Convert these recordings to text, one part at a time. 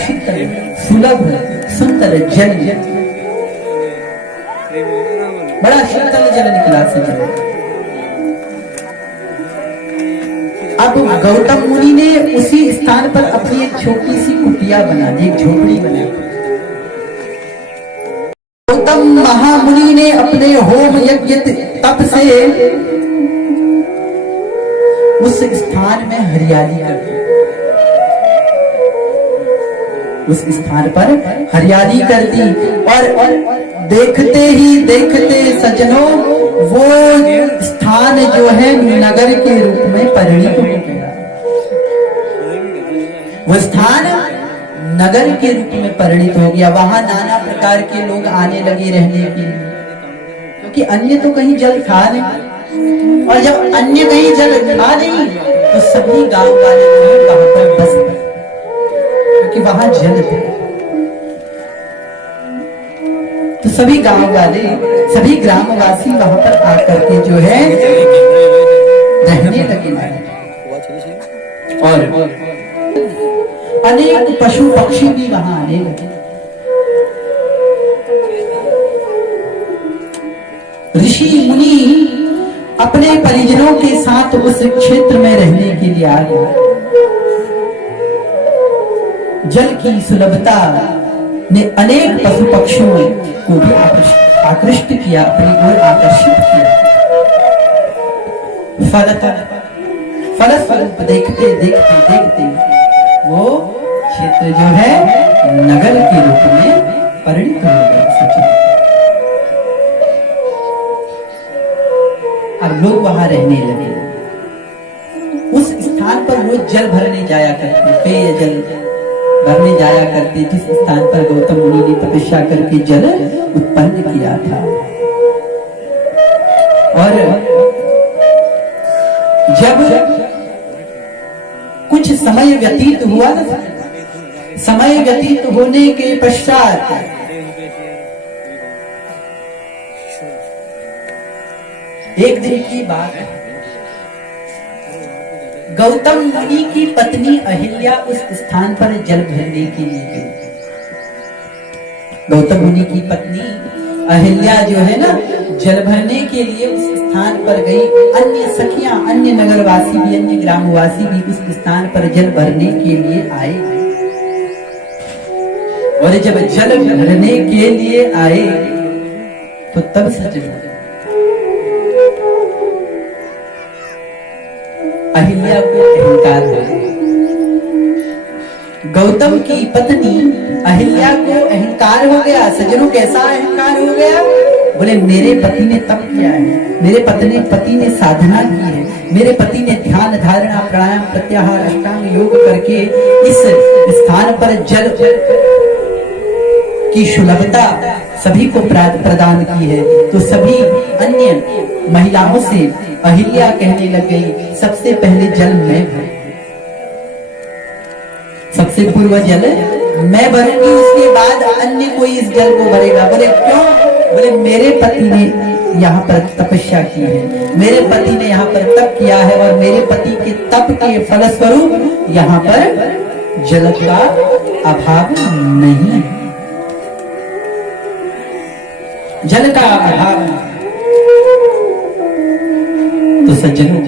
सुलभ सुंदर जल, बड़ा शीतल जल निकला सजन। अब गौतम मुनि ने उसी स्थान पर अपनी एक छोटी सी कुटिया बना दी, एक झोपड़ी बना दी। गौतम महामुनि ने अपने होम यज्ञ तप से उस स्थान में हरियाली कर दी, उस स्थान पर हरियाली कर दी। और देखते ही देखते सजनों वो स्थान जो है नगर के रूप में परिणित हो गया। वो स्थान नगर के रूप में परिणित हो गया। वहां नाना प्रकार के लोग आने लगे रहने के लिए, क्योंकि अन्य तो कहीं जल था नहीं, और जब अन्य कहीं जल था नहीं तो सभी गांव वाले लोग वहां पर बस गए, क्योंकि वहां जल था। तो सभी गांव वाले, सभी ग्रामवासी वहां पर आकर के जो है रहने लगे, और अनेक पशु पक्षी भी वहां आने लगे। ऋषि मुनि अपने परिजनों के साथ उस क्षेत्र में रहने के लिए आ गए। जल की सुलभता ने अनेक पशु पक्षियों को भी आकृष्ट किया, अपनी ओर आकर्षित किया। फलस्वरूप देखते देखते देखते वो क्षेत्र जो है नगर के रूप में परिणित हो गया। अब लोग वहां रहने लगे। उस स्थान पर रोज जल भरने जाया करते, पेय जल भरने जाया करते, जिस स्थान पर गौतम मुनि ने तपस्या करके जल उत्पन्न किया था। और जब कुछ समय व्यतीत हुआ ना, समय व्यतीत होने के पश्चात एक दिन की बात, गौतम मुनि की पत्नी अहिल्या उस स्थान पर जल भरने के लिए गई। गौतम मुनि की पत्नी अहिल्या जो है ना, जल भरने के लिए उस स्थान पर गई। अन्य सखियां, अन्य नगरवासी भी, अन्य ग्रामवासी भी उस स्थान पर जल भरने के लिए आए। और जब जल भरने के लिए आए तो तब सजन अहिल्या को अहंकार हो गया। गौतम की पत्नी अहिल्या को अहंकार हो गया। सज्जनों, कैसा अहंकार हो गया? बोले मेरे पति ने तप किया है, मेरे पति ने साधना की है, मेरे पति ने ध्यान धारणा प्राणायाम प्रत्याहार अष्टांग योग करके इस स्थान पर जल की सुलभता सभी को प्रदान की है। तो सभी अन्य महिलाओं से अहिल्या कहने लग गई, सबसे पहले जल मैं भरूं, सबसे पूर्व जल मैं भरूंगी, उसके बाद अन्य कोई इस जल को भरेगा। बोले क्यों? बोले मेरे पति ने यहाँ पर तपस्या की है, मेरे पति ने यहाँ पर तप किया है, और मेरे पति के तप के फलस्वरूप यहाँ पर जल का अभाव नहीं है, जल का अभाव। तो सज्जनों,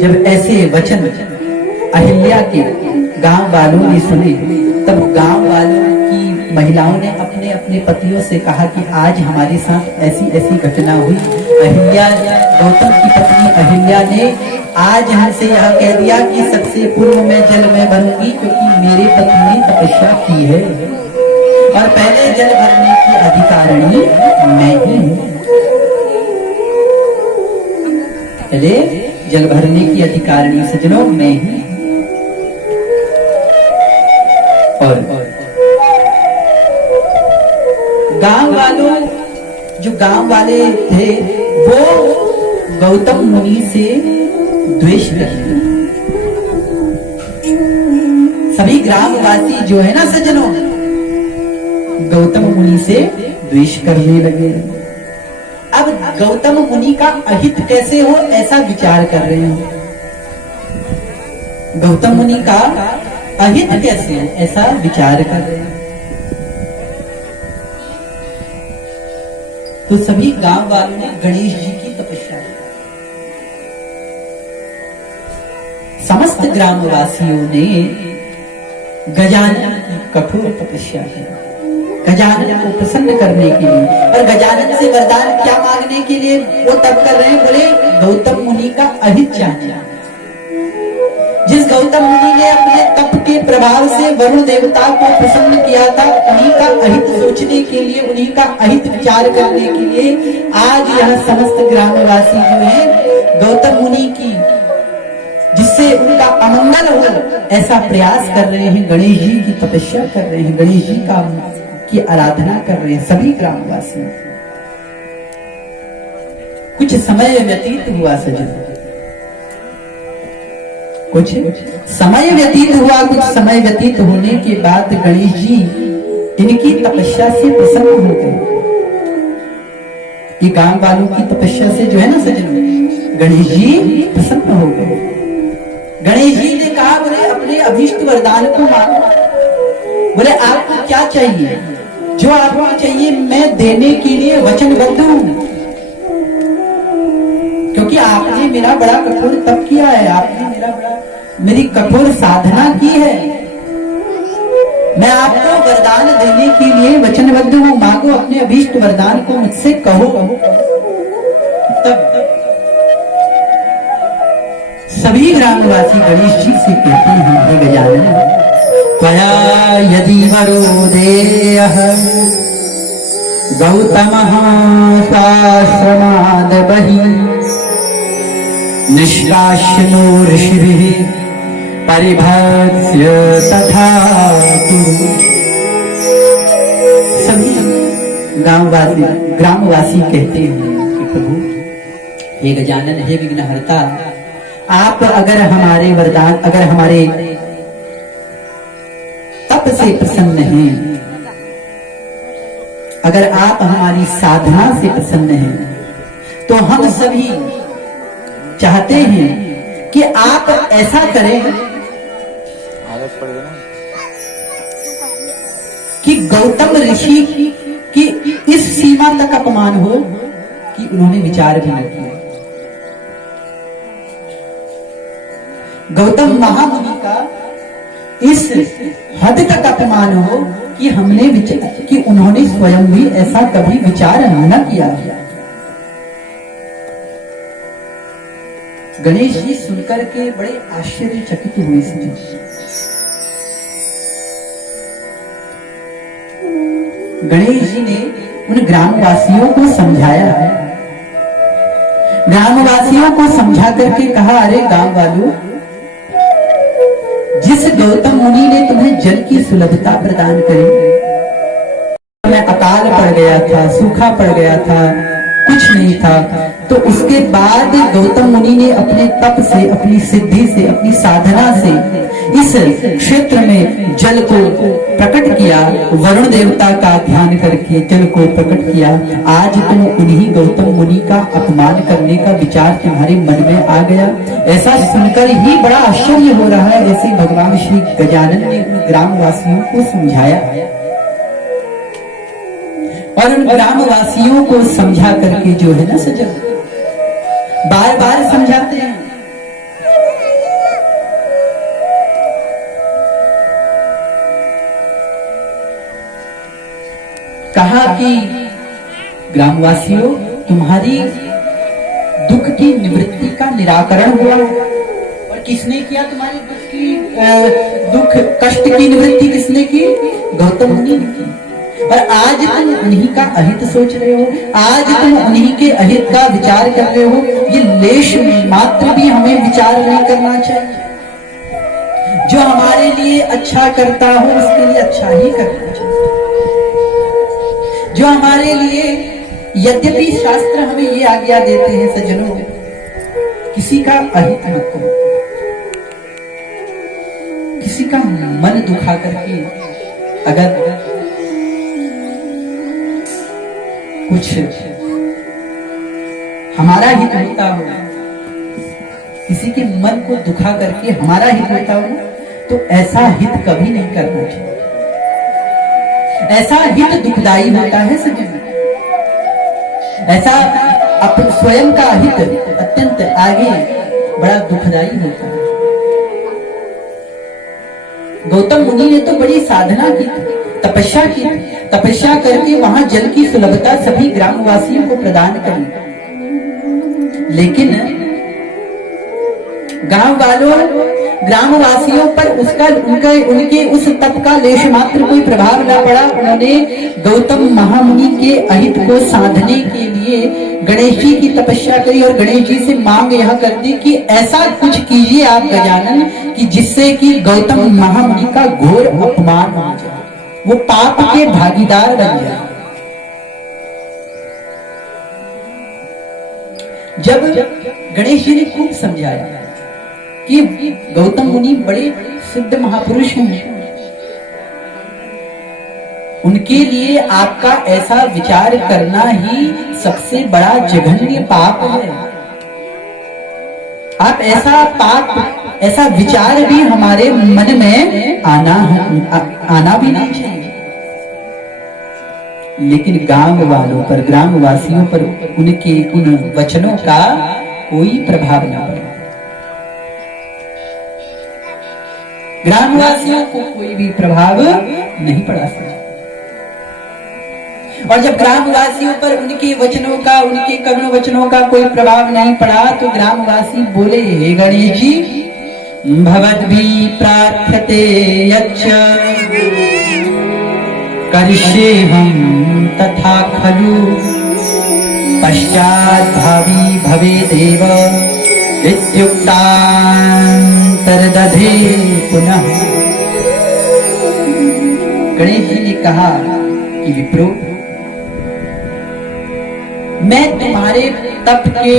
जब ऐसे वचन अहिल्या के गांव वालों ने सुने, तब गांव वालों की महिलाओं ने अपने अपने पतियों से कहा कि आज हमारे साथ ऐसी ऐसी घटना हुई। अहिल्या, गौतम की पत्नी अहिल्या ने आज हमसे यह कह दिया कि सबसे पूर्व में जल मैं भरूंगी, क्योंकि मेरे पति ने तपस्या की है और पहले जल भरने की अधिकारिणी मैं ही हूं। पहले जल भरने की अधिकारिणी सज्जनों मैं ही। और गांव वालों, जो गांव वाले थे, वो गौतम मुनि से द्वेष रखते। सभी ग्रामवासी जो है ना सज्जनों, गौतम मुनि से द्वेष करने लगे। अब गौतम मुनि का अहित कैसे हो, ऐसा विचार कर रहे हैं। गौतम मुनि का अहित कैसे हो, ऐसा विचार कर रहे हैं। तो सभी गांव वालों ने गणेश जी की तपस्या की। समस्त ग्रामवासियों ने गजानन की कठोर तपस्या की, गजानन को प्रसन्न करने के लिए। और गजानन से वरदान क्या मांगने के लिए वो तप कर रहे हैं? बोले गौतम मुनि का अहित चाहिए। जिस गौतम मुनि ने अपने तप के प्रभाव से वरुण देवता को प्रसन्न किया था, उन्हीं का अहित सोचने के लिए, उन्हीं का अहित विचार करने के लिए आज यह समस्त ग्रामवासी जो है गौतम मुनि की, जिससे उनका अमंगल हो, ऐसा प्रयास कर रहे हैं। गणेश जी की तपस्या कर रहे हैं, गणेश जी की आराधना कर रहे हैं सभी ग्रामवासी। कुछ समय व्यतीत हुआ सजन, कुछ समय व्यतीत हुआ। कुछ समय व्यतीत होने के बाद गणेश जी इनकी तपस्या से प्रसन्न हो गए। ये गांव वालों की तपस्या से जो है ना सजन, गणेश जी प्रसन्न हो गए। गणेश जी ने कहा, बोले अपने अभीष्ट वरदान को मांगो। बोले आपको क्या चाहिए? जो आपको चाहिए मैं देने के लिए वचनबद्ध हूं, क्योंकि आपने मेरा बड़ा कठोर तप किया है, आपने मेरी कठोर साधना की है। मैं आपको वरदान देने के लिए वचनबद्ध हूं, मांगो अपने अभीष्ट वरदान को मुझसे कहो। तब सभी ग्रामवासी गणेश जी से कहते हैं, हे गजानन, त्वया यदि वरो देयः गौतमः स्वाश्रमाद् बहिः निष्काश्यनो ऋषिभिः परिभत्स्य तथा कुरु। सभी ग्रामवासी कहते हैं कि प्रभु, हे गजानन, हे विघ्नहर्ता, आप अगर हमारे वरदान, अगर हमारे तप से प्रसन्न हैं, अगर आप हमारी साधना से प्रसन्न हैं, तो हम सभी चाहते हैं कि आप ऐसा करें कि गौतम ऋषि की इस सीमा तक अपमान हो कि उन्होंने विचार भी न किया। गौतम महामुनि का इस हद तक अपमान हो कि हमने विचार, कि उन्होंने स्वयं भी ऐसा कभी विचार न किया। गणेश जी सुनकर के बड़े आश्चर्यचकित हुए। गणेश जी ने उन ग्रामवासियों को समझाया, ग्रामवासियों को समझा करके कहा, अरे गांव वालों, जिस गौतम मुनि ने तुम्हें जल की सुलभता प्रदान करी, मैं अकाल पड़ गया था, सूखा पड़ गया था, कुछ नहीं था, तो उसके बाद गौतम मुनि ने अपने तप से, अपनी सिद्धि से, अपनी साधना से इस क्षेत्र में जल को प्रकट किया, वरुण देवता का ध्यान करके जल को प्रकट किया। आज तुम उन्हीं गौतम मुनि का अपमान करने का विचार तुम्हारे मन में आ गया। ऐसा सुनकर ही बड़ा आश्चर्य हो रहा है। ऐसे भगवान श्री गजानन ने ग्रामवासियों को समझाया और उन ग्रामवासियों को समझा करके जो है ना सजन, बार बार समझाते हैं। कहा कि ग्रामवासियों, तुम्हारी दुख की निवृत्ति का निराकरण हुआ। और किसने किया तुम्हारे दुख कष्ट की निवृत्ति? किसने की? गौतम मुनि ने की। और आज तुम उन्हीं का अहित सोच रहे हो, आज तुम उन्हीं के अहित का विचार कर रहे हो। ये लेश मात्र भी हमें विचार नहीं करना चाहिए। जो हमारे लिए अच्छा करता हो उसके लिए अच्छा ही करना चाहिए। जो हमारे लिए, यद्यपि शास्त्र हमें ये आज्ञा देते हैं सज्जनों, किसी का अहित मत करो, किसी का मन दुखा करके अगर कुछ हमारा हित होता हो, किसी के मन को दुखा करके हमारा हित होता हो, तो ऐसा हित कभी नहीं करना चाहिए। ऐसा हित दुखदाई होता है सज्जन। ऐसा स्वयं का हित अत्यंत आगे बड़ा दुखदाई होता है। गौतम मुनि ने तो बड़ी साधना की, तपस्या की, तपस्या करके वहां जल की सुलभता सभी ग्रामवासियों को प्रदान करी, लेकिन गांव वालों ग्रामवासियों पर उनके उस तप का लेश मात्र कोई प्रभाव न पड़ा। उन्होंने गौतम महामुनि के अहित को साधने के लिए गणेश जी की तपस्या करी और गणेश जी से मांग यह कर दी कि ऐसा कुछ कीजिए आप गजानन कि जिससे कि गौतम महामुनि का घोर अपमान हो जाए, वो पाप के भागीदार बन जाए। जब गणेश जी ने खूब समझाया कि गौतम मुनि बड़े सिद्ध महापुरुष हैं, उनके लिए आपका ऐसा विचार करना ही सबसे बड़ा जघन्य पाप है। आप ऐसा पाप, ऐसा विचार भी हमारे मन में आना भी नहीं चाहिए। लेकिन गांव वालों पर, ग्रामवासियों पर उनके उन वचनों का कोई प्रभाव न पड़ा। ग्रामवासियों को कोई भी प्रभाव नहीं पड़ा। और जब ग्रामवासियों पर उनके वचनों का, उनके करुण वचनों का कोई प्रभाव नहीं पड़ा तो ग्रामवासी बोले, हे गणेश जी, भवद्भिः प्रार्थ्यते यच्च करिष्येऽहं तथा खलु पश्चात् भावी भवेदेव इत्युक्तान्तर्दधे पुनः। गणेश जी ने कहा कि विप्रो, मैं तुम्हारे तप के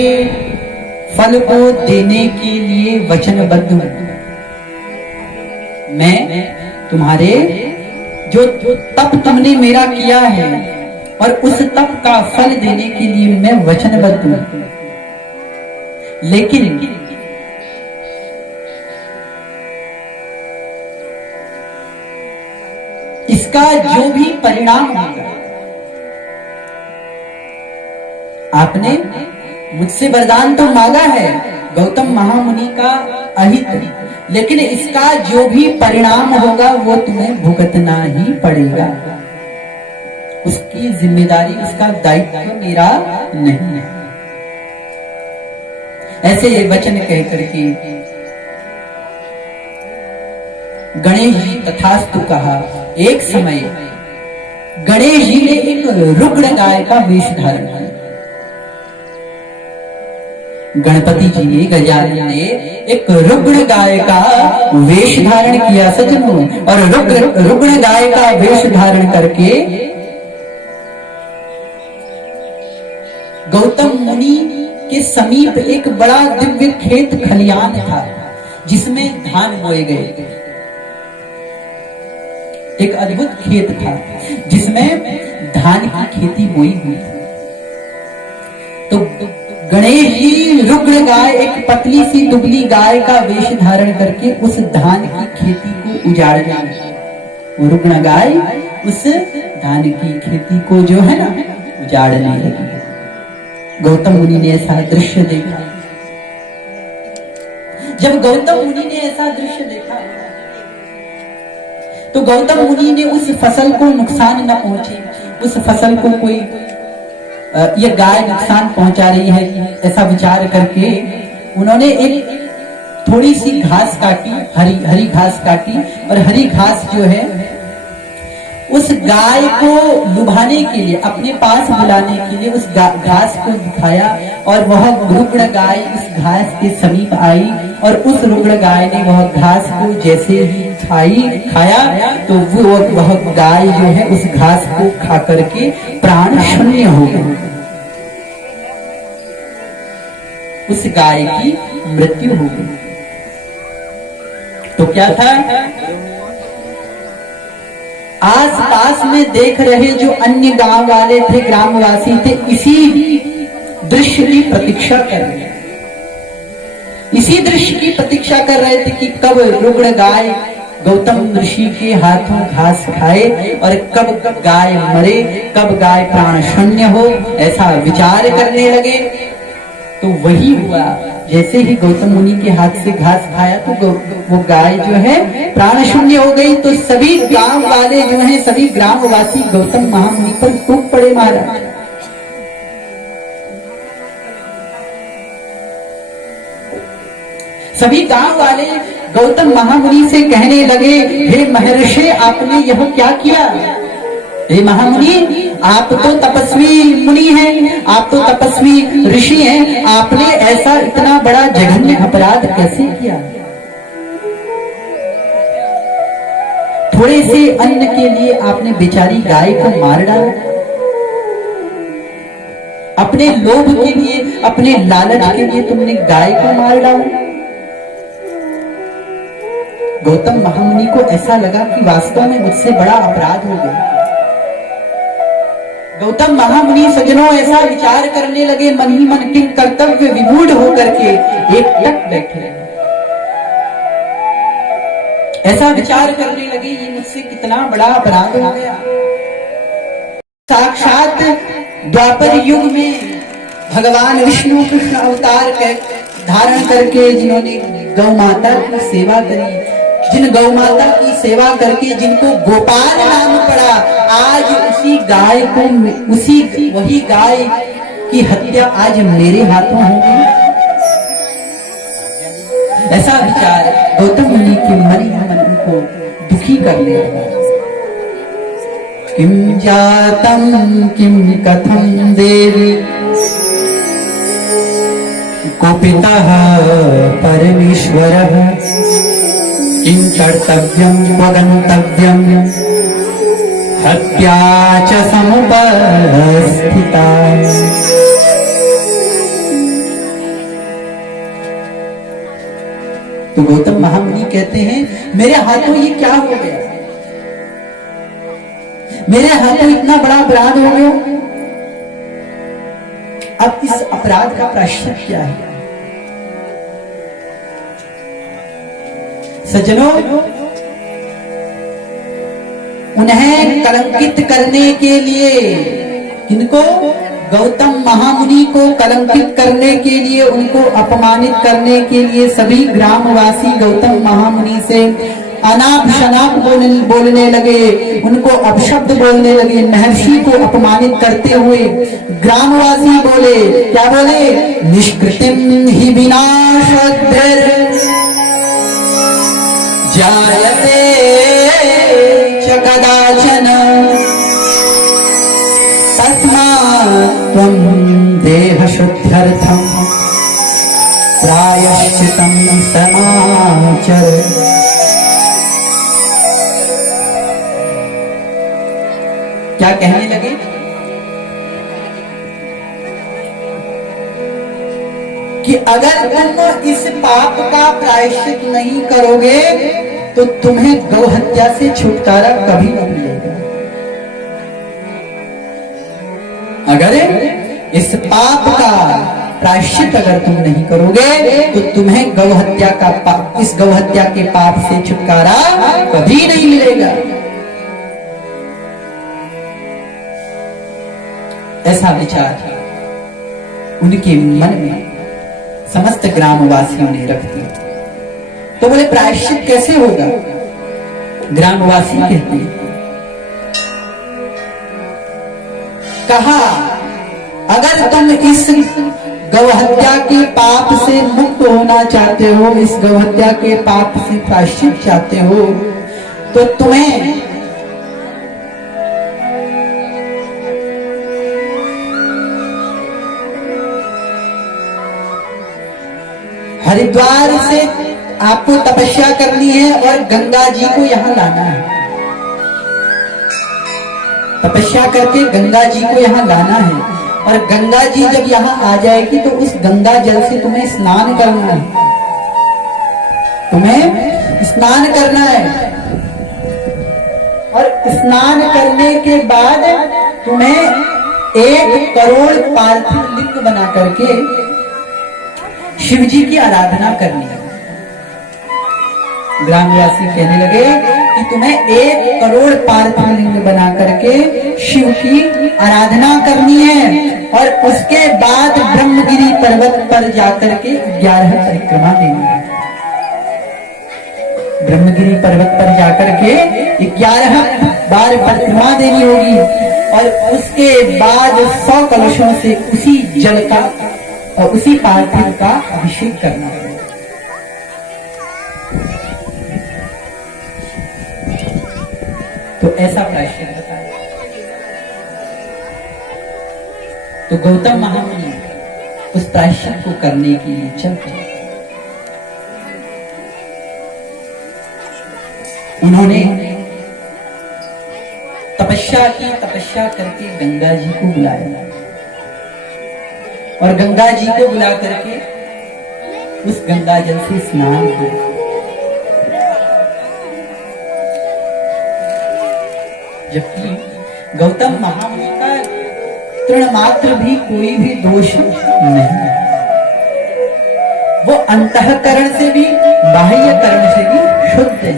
फल को देने के लिए वचनबद्ध हूं। मैं तुम्हारे जो तप तुमने मेरा किया है और उस तप का फल देने के लिए मैं वचनबद्ध हूं, लेकिन इसका जो भी परिणाम होगा, आपने मुझसे वरदान तो मांगा है गौतम महामुनि का अहित, लेकिन इसका जो भी परिणाम होगा वो तुम्हें भुगतना ही पड़ेगा। उसकी जिम्मेदारी, उसका दायित्व मेरा नहीं है। ऐसे वचन कह करके गणेश जी तथास्तु कहा। एक समय गणेश जी ने एक रुग्ण गाय का वेश धारण किया। गणपति जी ने, गजानन ने एक रुग्ण गाय का वेश धारण किया सज्जनों, और रुग्ण गाय का वेश धारण करके गौतम मुनि के समीप एक बड़ा दिव्य खेत खलियान था जिसमें धान बोए गए थे। एक अद्भुत खेत था जिसमें धान की खेती बोई हुई थी। तो गणेश जी रुग्ण गाय, एक पतली सी दुबली गाय का वेश धारण करके उस धान की खेती को उजाड़ने लगे। वो रुग्ण गाय उस धान की खेती को जो है ना उजाड़ने लगी। गौतम मुनि ने ऐसा दृश्य देखा। जब गौतम मुनि ने ऐसा दृश्य देखा तो गौतम मुनि ने उस फसल को नुकसान न पहुंचे, उस फसल को कोई ये गाय नुकसान पहुंचा रही है ऐसा विचार करके उन्होंने एक थोड़ी सी घास काटी, हरी घास काटी, और हरी घास जो है उस गाय को लुभाने के लिए, अपने पास बुलाने के लिए उस घास को दिखाया, और वह रुग्ण गाय उस घास के समीप आई और उस रुग्ण गाय ने वह घास को जैसे ही खाया तो वह गाय जो है उस घास को खा करके प्राण शून्य हो गई। उस गाय की मृत्यु हो गई। तो क्या था, आस पास में देख रहे जो अन्य गांव वाले थे, ग्रामवासी थे, इसी दृश्य की प्रतीक्षा कर रहे थे, इसी दृश्य की प्रतीक्षा कर रहे थे कि कब रुग्ण गाय गौतम ऋषि के हाथों घास खाए और कब कब गाय मरे, कब गाय प्राण शून्य हो, ऐसा विचार करने लगे। तो वही हुआ, जैसे ही गौतम मुनि के हाथ से घास खाया तो वो गाय जो है प्राण शून्य हो गई। तो सभी गांव वाले जो हैं, सभी ग्रामवासी गौतम महामुनि पर टूट पड़े महाराज। सभी गांव वाले गौतम महामुनि से कहने लगे, हे महर्षि आपने यह क्या किया? हे महामुनि, आप तो तपस्वी मुनि हैं, आप तो तपस्वी ऋषि हैं, आपने ऐसा इतना बड़ा जघन्य अपराध कैसे किया? थोड़े से अन्न के लिए आपने बेचारी गाय को मार डाला, अपने लोभ के लिए, अपने लालच के लिए तुमने गाय को मार डाला। गौतम महामुनि को ऐसा लगा कि वास्तव में मुझसे बड़ा अपराध हो गया। गौतम महामुनि सज्जनों ऐसा विचार करने लगे, मन ही मन किन कर्तव्य विमूढ़ होकर के एक टक बैठे, ऐसा विचार करने लगे, ये मुझसे कितना बड़ा अपराध हो गया। साक्षात द्वापर युग में भगवान विष्णु कृष्ण अवतार धारण करके जिन्होंने गौ माता की सेवा करी, जिन गौ माता की सेवा करके जिनको गोपाल नाम पड़ा, आज उसी गाय को, वही गाय की हत्या आज मेरे हाथों हो गई। ऐसा विचार गौतम मुनि के मन को दुखी कर ले। किम जातम किम कथम देवी कुपितः परमेश्वरः किं कर्तव्यं वदन्तव्यं हत्या च समुपस्थिता। तो गौतम महामुनि कहते हैं, मेरे हाथों ये क्या हो गया? मेरे हाथों इतना बड़ा अपराध हो गया। अब इस अपराध का प्रायश्चित क्या है? सज्जनों, उन्हें कलंकित करने के लिए, किनको? गौतम महामुनि को कलंकित करने के लिए, उनको अपमानित करने के लिए सभी ग्रामवासी गौतम महामुनि से अनाप शनाप बोलने लगे, उनको अपशब्द बोलने लगे। महर्षि को अपमानित करते हुए ग्रामवासी बोले, क्या बोले? निष्कृतिम ही विनाशोद्धर जायते च कदाचन तस्मात् त्वं देहशुद्ध्यर्थं प्रायश्चितं समाचर। क्या कहने लगे? कि अगर तुम इस पाप का प्रायश्चित नहीं करोगे तो तुम्हें गौ हत्या से छुटकारा कभी नहीं मिलेगा। अगर इस पाप का प्रायश्चित अगर तुम नहीं करोगे तो तुम्हें गौ हत्या का पाप, इस गौ हत्या के पाप से छुटकारा कभी नहीं मिलेगा। ऐसा विचार उनके मन में समस्त ग्रामवासियों ने रख दिया। तो बोले प्रायश्चित कैसे होगा? ग्रामवासी कहते हैं, कहा अगर तुम इस गौहत्या के पाप से मुक्त होना चाहते हो, इस गौहत्या के पाप से प्रायश्चित चाहते हो, तो तुम्हें हरिद्वार से आपको तपस्या करनी है और गंगा जी को यहाँ लाना है। तपस्या करके गंगा जी को यहाँ लाना है और गंगा जी जब यहाँ आ जाएगी तो उस गंगा जल से तुम्हें स्नान करना है। तुम्हें स्नान करना है और स्नान करने के बाद तुम्हें 1 करोड़ पार्थिव लिंग बना करके शिव जी की आराधना करनी है। ग्रामवासी कहने लगे कि तुम्हें 1 करोड़ पार्थिव लिंग बना करके शिव की आराधना करनी है और उसके बाद ब्रह्मगिरी पर्वत पर जाकर के 11 परिक्रमा देनी है। ब्रह्मगिरी पर्वत पर जाकर के 11 बार परिक्रमा देनी होगी और उसके बाद 100 कलशों से उसी जल का और उसी पार्थिव का अभिषेक करना है। तो ऐसा प्रायश्चित बताया। तो गौतम महामुनि उस प्रायश्चित को करने के लिए चल पड़े। उन्होंने तपस्या की, तपस्या करके गंगा जी को बुलाया और गंगा जी को बुला करके उस गंगा जल से स्नान किया। जबकि गौतम महामुनि का तृण मात्र भी कोई भी दोष नहीं है। वो अंतःकरण से भी बाह्यकरण से भी शुद्ध है।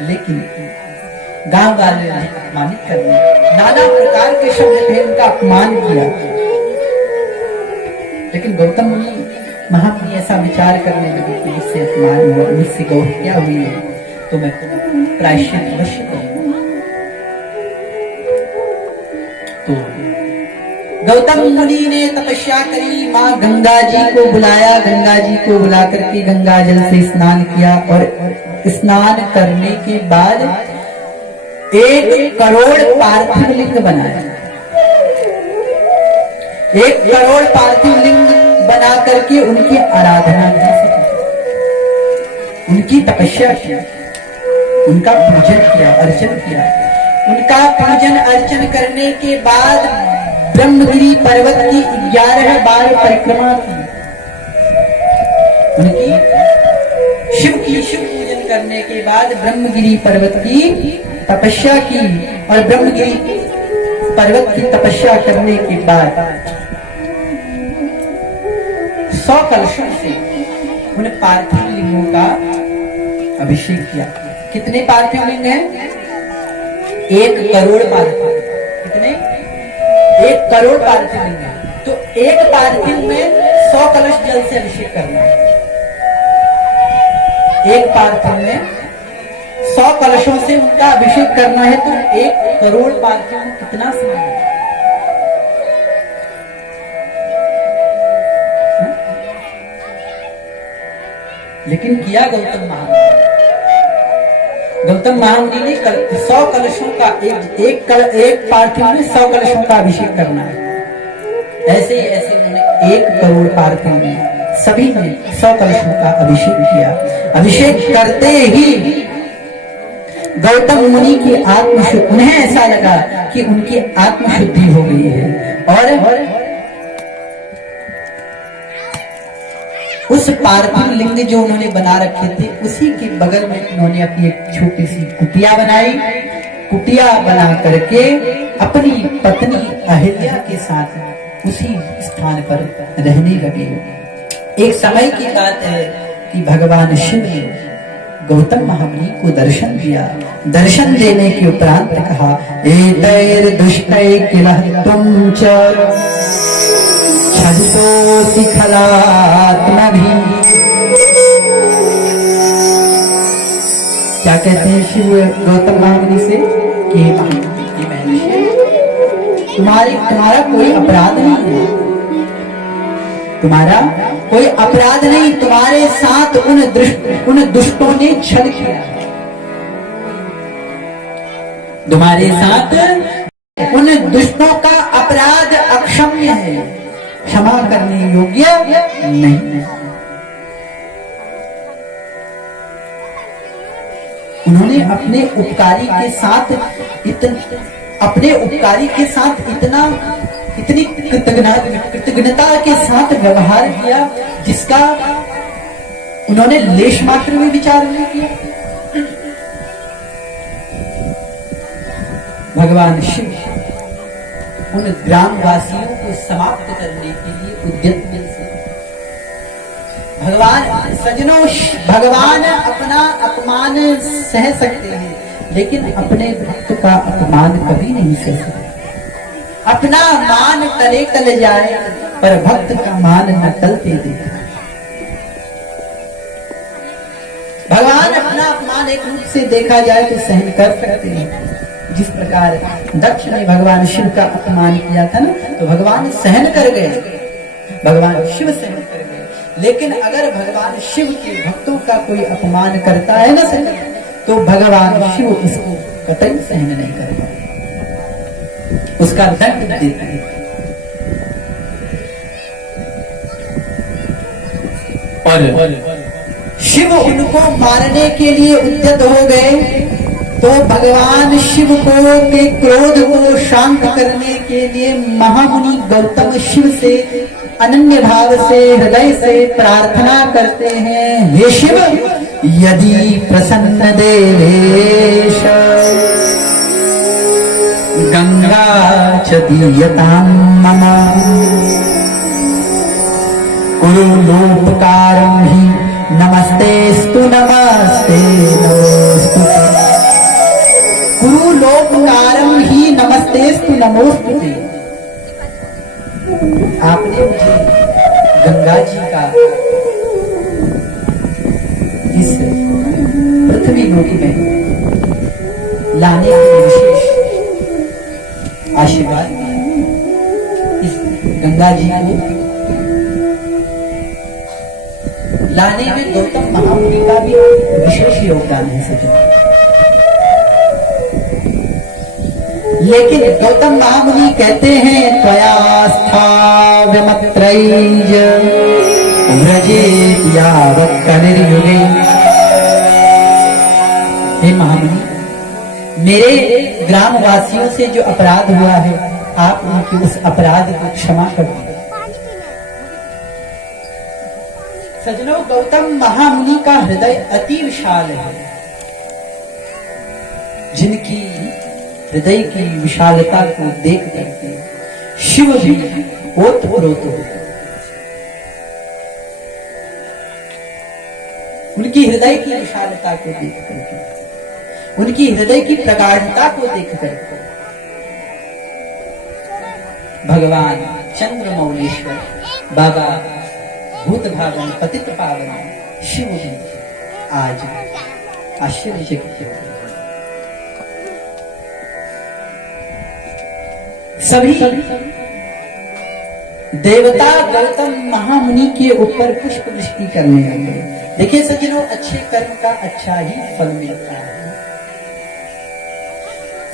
लेकिन गांव वाले ने अपमानित करने, नाना प्रकार के शब्द से उनका अपमान किया। लेकिन गौतम महामुनि ऐसा विचार करने लगे कि मुझसे अपमान हुआ, मुझसे गौहत्या हुई है, तो मैं प्रायश्चित अवश्य करूंगा। तो गौतम मुनि ने तपस्या करी, मां गंगा जी को बुलाया, गंगा जी को बुला करके गंगा जल से स्नान किया और स्नान करने के बाद 1 करोड़ पार्थिव लिंग बनाया। 1 करोड़ पार्थिव लिंग बना करके उनकी आराधना की, उनकी तपस्या की, उनका पूजन किया, अर्चन किया। उनका पूजन अर्चन करने के बाद ब्रह्मगिरी पर्वत की 11 बार परिक्रमा की। उनकी शिव पूजन करने के बाद ब्रह्मगिरी पर्वत की तपस्या की और ब्रह्मगिरी पर्वत की तपस्या करने के बाद 100 कलशों से उन पार्थिव लिंगों का अभिषेक किया। कितने पार्थिव लिंग हैं? 1 करोड़ पार्थिव। कितने? 1 करोड़ पार्थिव लिंग है। तो 1 पार्थिव में 100 कलश जल से अभिषेक करना है। 1 पार्थिव में 100 कलशों से उनका अभिषेक करना है। तो 1 करोड़ पार्थिव में कितना समय है? लेकिन किया गौतम महामुनि। गौतम महामुनि ने 100 कलशों का एक पार्थिव में 100 कलशों का अभिषेक करना है। ऐसे ऐसे उन्होंने 1 करोड़ पार्थिव में सभी ने 100 कलशों का अभिषेक किया। अभिषेक करते ही गौतम मुनि की आत्मशुद्धि, उन्हें ऐसा लगा कि उनकी आत्मशुद्धि हो गई है और उस पार्थिव लिंग जो उन्होंने बना रखे थे उसी के बगल में उन्होंने अपनी एक छोटी सी कुटिया बनाई। कुटिया बना करके अपनी पत्नी अहिल्या के साथ उसी स्थान पर रहने लगे। एक समय की बात है कि भगवान शिव ने गौतम महामुनि को दर्शन दिया। दर्शन देने के उपरांत कहा, एतैर दुष्टै किलः त्वं च छदितोऽसि खलात्मभिः। क्या कहते हैं शिव गौतम महामुनि से कि महर्षि, तुम्हारा कोई अपराध नहीं है, तुम्हारा कोई अपराध नहीं, तुम्हारे साथ उन दुष्टों ने छल किया, तुम्हारे साथ उन दुष्टों का अपराध अक्षम्य है, क्षमा करने योग्य नहीं। उन्होंने अपने उपकारी के साथ इतनी कृतज्ञता के साथ व्यवहार किया जिसका उन्होंने लेश मात्र में विचार नहीं किया। भगवान शिव उन ग्रामवासियों को समाप्त करने के लिए उद्यत से भगवान सजनों, भगवान अपना अपमान सह सकते हैं, लेकिन अपने भक्त का अपमान कभी नहीं सह सकते। अपना मान टले टल जाए, पर भक्त का मान न टलते देखा। भगवान अपना अपमान एक रूप से देखा जाए तो सहन कर सकते हैं। जिस प्रकार दक्ष ने भगवान शिव का अपमान किया था ना, तो भगवान सहन कर गए, भगवान शिव सहन कर गए। लेकिन अगर भगवान शिव के भक्तों का कोई अपमान करता है ना सहन, तो भगवान शिव उसको कतई सहन नहीं कर पाते, उसका दंड देते हैं। और शिव उनको मारने के लिए उद्यत हो गए, तो भगवान शिव को के क्रोध को शांत करने के लिए महामुनि गौतम शिव से अनन्य भाव से हृदय से प्रार्थना करते हैं, हे शिव यदि प्रसन्न देवेश गंगा च दीयतां मम कुरु लोपकारं हि नमस्तेस्तु नमस्ते नमोस्तु कुरु लोपकारं हि नमस्तेस्तु नमोस्तुते। आपने मुझे गंगा जी का इस पृथ्वी लोक में लाने के विशेष आशीर्वाद दिया। इस गंगा जी को लाने में गौतम महामुनि का भी विशेष योगदान है सचिन। लेकिन गौतम महामुनि कहते हैं, त्वयास्था व्यमत्रैज व्रजेत यावत् कलिर्युगे। हे महामुनि, मेरे ग्रामवासियों से जो अपराध हुआ है, आप उनके उस अपराध को क्षमा कर दीजिए। सज्जनों, गौतम महामुनि का हृदय अति विशाल है। जिनकी हृदय की विशालता को देख करके शिव भी ओतप्रोत हो। उनकी हृदय की विशालता को देख करके, उनकी हृदय की प्रगाढ़ता को देख करके भगवान चंद्रमौलेश्वर बाबा भूत भावन पतित पावन शिव भी आज आश्चर्यचकित हो। सभी देवता गौतम महामुनि के ऊपर पुष्प वृष्टि करने लगे। देखिए सज्जनों, अच्छे कर्म का अच्छा ही फल मिलता है।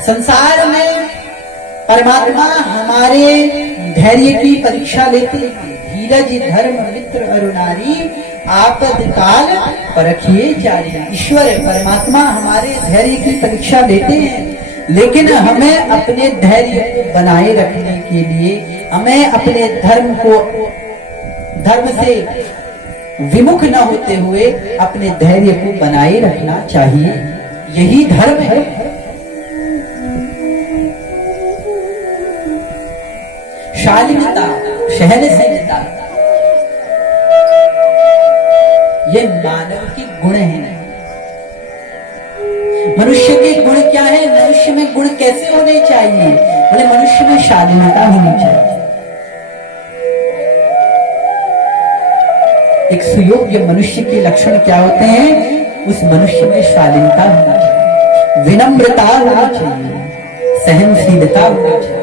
संसार में परमात्मा हमारे धैर्य की परीक्षा लेते हैं। धीरज धर्म मित्र अरु नारी आपद काल परखिए जारी। ईश्वर परमात्मा हमारे धैर्य की परीक्षा लेते हैं, लेकिन हमें अपने धैर्य को बनाए रखने के लिए हमें अपने धर्म से विमुख न होते हुए अपने धैर्य को बनाए रखना चाहिए। यही धर्म है। शालीनता, सहनशीलता, ये मानव के गुण हैं। मनुष्य के गुण क्या है? मनुष्य में गुण कैसे होने चाहिए? बोले मनुष्य में शालीनता होनी चाहिए। एक सुयोग्य मनुष्य के लक्षण क्या होते हैं? उस मनुष्य में शालीनता होनी चाहिए, विनम्रता होनी चाहिए, सहनशीलता होनी चाहिए।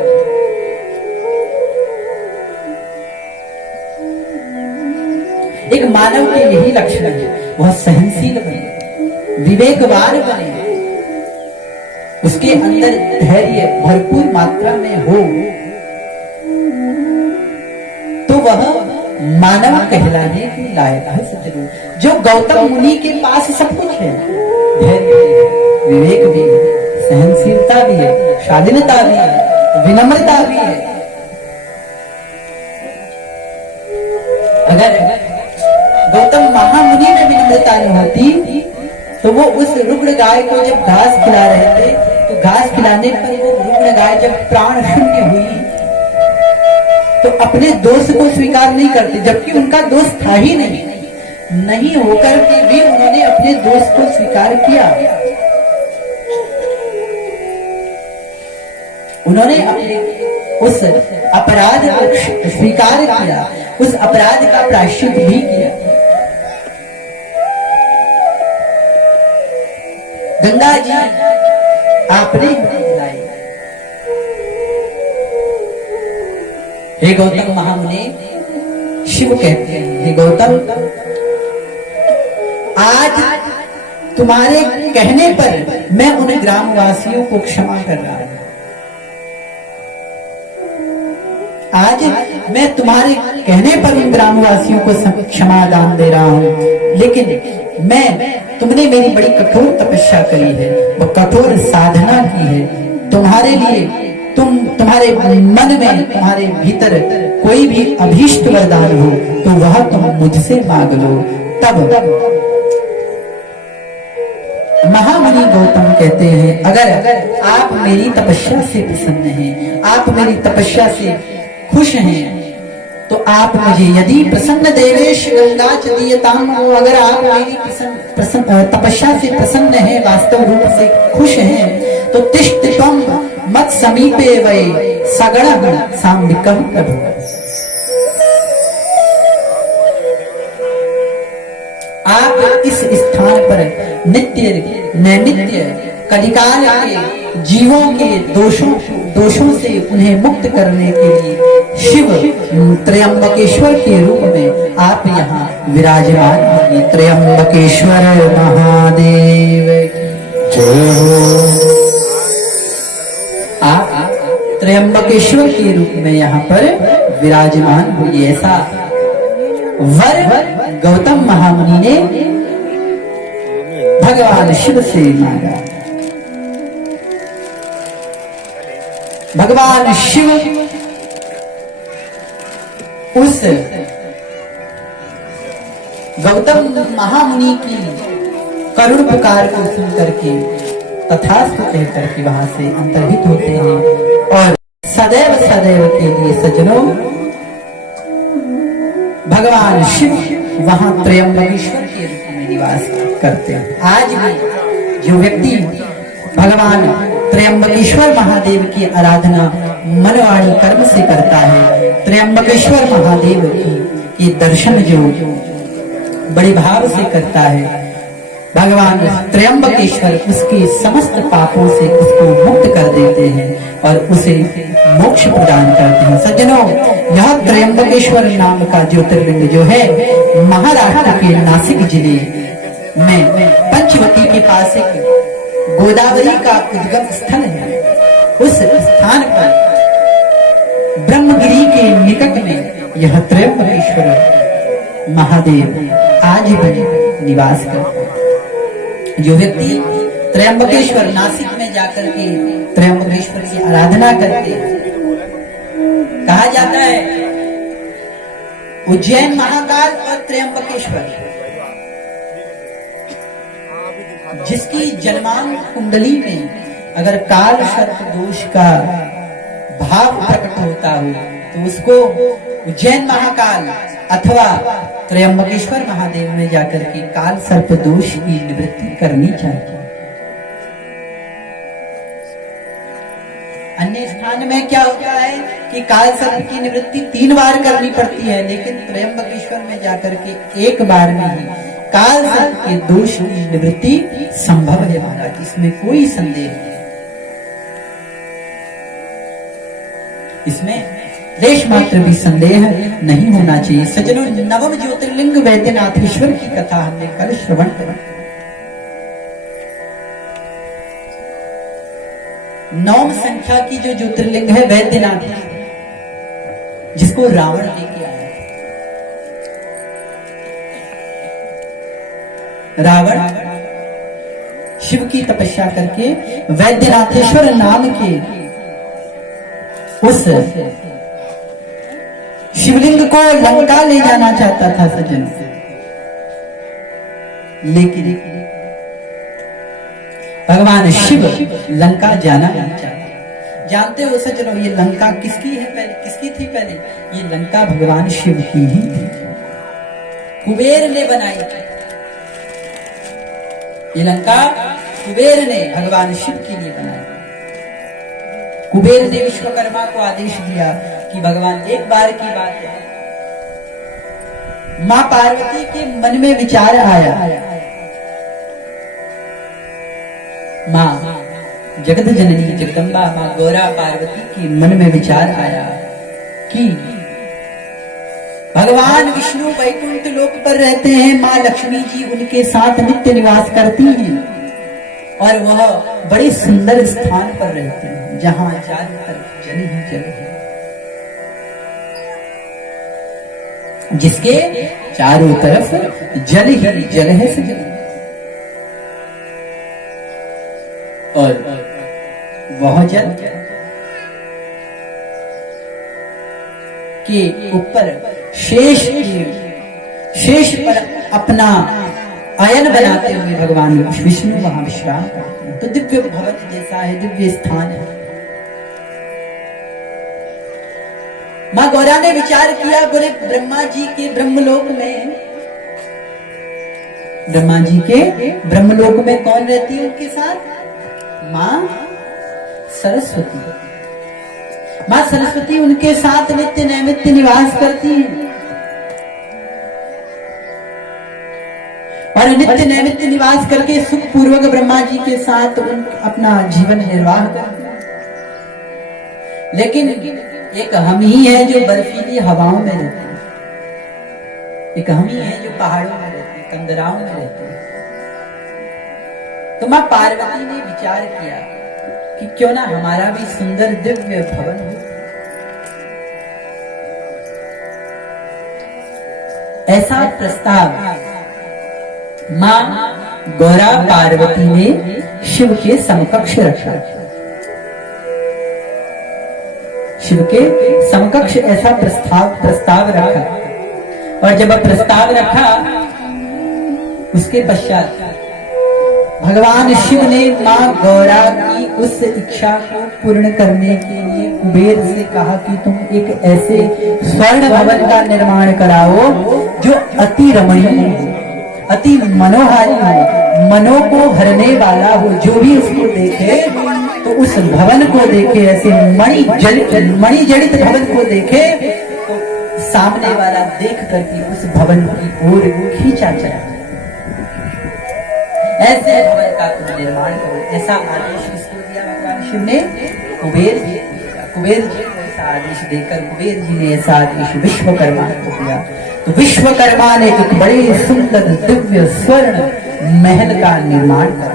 एक मानव के यही लक्षण है, वह सहनशील बने, विवेकवान बने, उसके अंदर धैर्य भरपूर मात्रा में हो, तो वह मानव कहलाने के लायक है। सज्जनों, जो गौतम मुनि के पास सब कुछ है, धैर्य भी है, विवेक भी है, सहनशीलता भी है, शालीनता भी है, विनम्रता भी है। अगर गौतम महामुनि में विनम्रता नहीं होती, तो वो उस रुग्ण गाय को जब घास खिला रहे थे, तो घास खिलाने पर वो रुग्ण गाय जब प्राण शून्य हुई, तो अपने दोष को स्वीकार नहीं करते, जबकि उनका दोष था ही नहीं। नहीं होकर के भी उन्होंने अपने दोस्त को स्वीकार किया। उन्होंने अपने उस अपराध को स्वीकार किया, उस अपराध का प्रायश्चित भी किया। गंगा जी आपने लाई। हे गौतम महामुनि, शिव कहते हैं, हे गौतम, आज तुम्हारे कहने पर मैं उन ग्रामवासियों को क्षमा कर रहा हूं। आज मैं तुम्हारे कहने पर उन ग्रामवासियों को क्षमा दान दे रहा हूं, लेकिन तुमने मेरी बड़ी कठोर तपस्या करी है, वो कठोर साधना की है तुम्हारे लिए। तुम्हारे मन में, तुम्हारे भीतर कोई भी अभीष्ट वरदान हो तो वह तुम मुझसे मांग लो। तब महामुनि गौतम कहते हैं, अगर आप मेरी तपस्या से प्रसन्न हैं, आप मेरी तपस्या से खुश हैं, तो आप मुझे, यदि प्रसन्न देवेश गंगा चदीयताम, अगर आप मेरी तपस्या से प्रसन्न हैं, वास्तव रूप से खुश हैं, तो तिष्ठ त्वं मत समीपे वै सगणः साम्बिकं प्रभु। आप इस स्थान पर नित्य नैमित्य कलिकाल के जीवों के दोषों से उन्हें मुक्त करने के लिए शिव त्र्यंबकेश्वर के रूप में आप यहाँ विराजमान होंगे। त्र्यंबकेश्वर महादेव जय हो। आप त्र्यंबकेश्वर के रूप में यहाँ पर विराजमान हुए, ऐसा वर गौतम महामुनि ने भगवान शिव से मांगा। भगवान शिव उस गौतम महामुनि की करुण पुकार को सुन करके तथास्तु कह करके वहां से अंतर्हित होते हैं और सदैव सदैव के लिए सज्जनों भगवान शिव वहां त्र्यंबकेश्वर के रूप में निवास करते हैं। आज भी जो व्यक्ति भगवान त्र्यंबकेश्वर महादेव की आराधना मनवाणी कर्म से करता है, त्र्यंबकेश्वर महादेव की दर्शन जो बड़े भाव से करता है, भगवान त्र्यंबकेश्वर उसके समस्त पापों से उसको मुक्त कर देते हैं और उसे मोक्ष प्रदान करते हैं। सज्जनों, यह त्र्यंबकेश्वर नाम का ज्योतिर्लिंग जो है महाराष्ट्र के नासिक जिले में पंचवटी के पास एक गोदावरी का उद्गम स्थल है। उस स्थान पर ब्रह्मगिरी के निकट में यह त्र्यंबकेश्वर महादेव आज भी निवास करते हैं। जो व्यक्ति त्र्यंबकेश्वर नासिक में जाकर के त्र्यंबकेश्वर की आराधना करते हैं, कहा जाता है उज्जैन महाकाल और त्र्यंबकेश्वर जिसकी जन्मांग कुंडली में अगर काल सर्प दोष का भाव प्रकट होता हो तो उसको उज्जैन महाकाल अथवा त्र्यंबकेश्वर महादेव में जाकर के काल सर्प दोष की निवृत्ति करनी चाहिए। अन्य स्थान में क्या होता है कि काल सर्प की निवृत्ति 3 बार करनी पड़ती है, लेकिन त्र्यंबकेश्वर में जाकर के एक बार में ही काल सर्प के दोष की निवृत्ति संभव है महाराज, इसमें कोई संदेह नहीं। इसमें लेश मात्र भी संदेह नहीं होना चाहिए। सज्जनों, नवम ज्योतिर्लिंग वैद्यनाथेश्वर की कथा हमने कल श्रवण करी। 9 संख्या की जो ज्योतिर्लिंग है वैद्यनाथ, जिसको रावण लेके आया। रावण शिव की तपस्या करके वैद्यनाथेश्वर नाम के उस शिवलिंग को लंका ले जाना चाहता था सज्जन, लेकिन भगवान शिव लंका जाना नहीं चाहते। जानते हो सज्जनों, ये लंका किसकी है? पहले किसकी थी? पहले ये लंका भगवान शिव की ही थी। कुबेर ने बनाई थी। ये लंका कुबेर ने भगवान शिव के लिए बनाई। कुबेर ने विश्वकर्मा को आदेश दिया कि भगवान, एक बार की बात है, मां पार्वती के मन में विचार आया, मां जगत जननी जगदम्बा मां गौरा पार्वती के मन में विचार आया कि भगवान विष्णु वैकुंठ लोक पर रहते हैं, मां लक्ष्मी जी उनके साथ नित्य निवास करती हैं और वह बड़े सुंदर स्थान पर रहते हैं जहां चारों तरफ जल ही जल है, जिसके चारों तरफ जल ही जल है सजन। और वह जल के ऊपर शेष पर अपना आयन बनाते हुए भगवान विष्णु वहां विश्राम करते हैं। तो दिव्य भवन जैसा है, दिव्य स्थान है। मां गौरा ने विचार किया, बोले ब्रह्मा जी के ब्रह्मलोक में कौन रहती है उनके साथ? मां सरस्वती। मां सरस्वती उनके साथ नित्य नैमित्य निवास करती हैं और नित्य नैमित्य निवास करके सुख पूर्वक ब्रह्मा जी के साथ अपना जीवन निर्वाह करते हैं। लेकिन एक हम ही है जो बर्फीली हवाओं में रहते हैं, एक हम ही है जो पहाड़ों में रहते हैं, कंदराओं में रहते हैं। तो मां पार्वती ने विचार किया कि क्यों ना हमारा भी सुंदर दिव्य भवन हो। ऐसा प्रस्ताव मां गौरा पार्वती ने शिव के समकक्ष रखा। शिव के समकक्ष ऐसा प्रस्ताव रखा और जब प्रस्ताव रखा उसके पश्चात भगवान शिव ने मां गौरा की उस इच्छा को पूर्ण करने के लिए कुबेर से कहा कि तुम एक ऐसे स्वर्ण भवन का निर्माण कराओ जो अति रमणीय हो, अति मनोहारी हो, मनो को हरने वाला हो। जो भी उसको देखे तो उस भवन को देखे, ऐसे मणि जड़ित भवन को देखे तो सामने वाला देख करके उस भवन की ओर खींचा चला। ऐसे भवन का तुम निर्माण करो, ऐसा आदेश किसको दिया भगवान शिव ने? कुबेर जी। कुबेर जी को ऐसा आदेश देकर कुबेर जी ने ऐसा आदेश विश्वकर्मा को दिया। तो विश्वकर्मा ने एक बड़े सुंदर दिव्य स्वर्ण महल का निर्माण किया।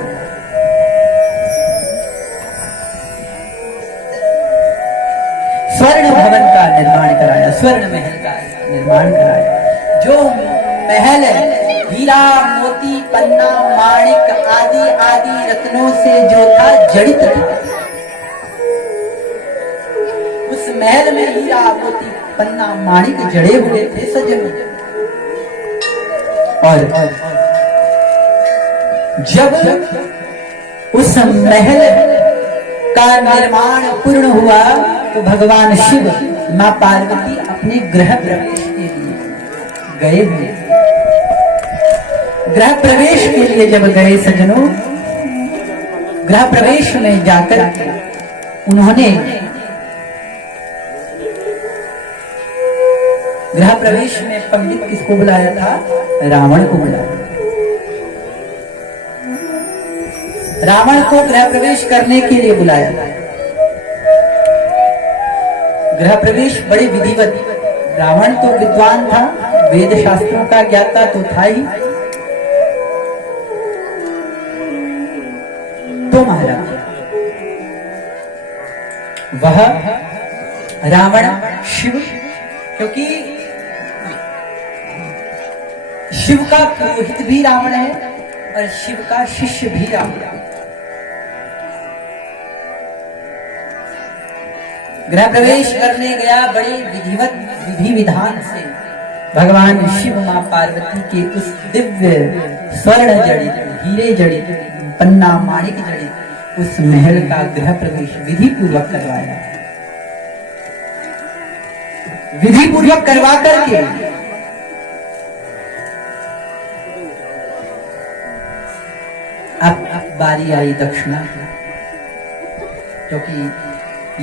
स्वर्ण भवन का निर्माण कराया, स्वर्ण महल का निर्माण कराया। जो महल हीरा मोती पन्ना माणिक आदि आदि रत्नों से जो था जड़ित था, उस महल में हीरा मोती पन्ना माणिक जड़े हुए थे सजनों। और जब उस महल का निर्माण पूर्ण हुआ तो भगवान शिव मां पार्वती अपने गृह प्रवेश के लिए गए हुए। गृह प्रवेश के लिए जब गए सजनों, गृह प्रवेश में जाकर उन्होंने गृह प्रवेश में पंडित किसको बुलाया था? रावण को बुलाया। रावण को गृह प्रवेश करने के लिए बुलाया था। गृह प्रवेश बड़े विधिवत। रावण तो विद्वान था, वेद शास्त्रों का ज्ञाता तो था ही। तो महाराज वह रावण शिव, क्योंकि शिव का पुरोहित भी रावण है और शिव का शिष्य भी रावण है। गृह प्रवेश करने गया, बड़े विधिवत विधि विधान से भगवान शिव मां पार्वती के उस दिव्य स्वर्ण जड़ित हीरे जड़ित पन्ना माणिक जड़ित उस महल का गृह प्रवेश विधि पूर्वक करवाया। विधि पूर्वक करवा करके अब बारी आई दक्षिणा, क्योंकि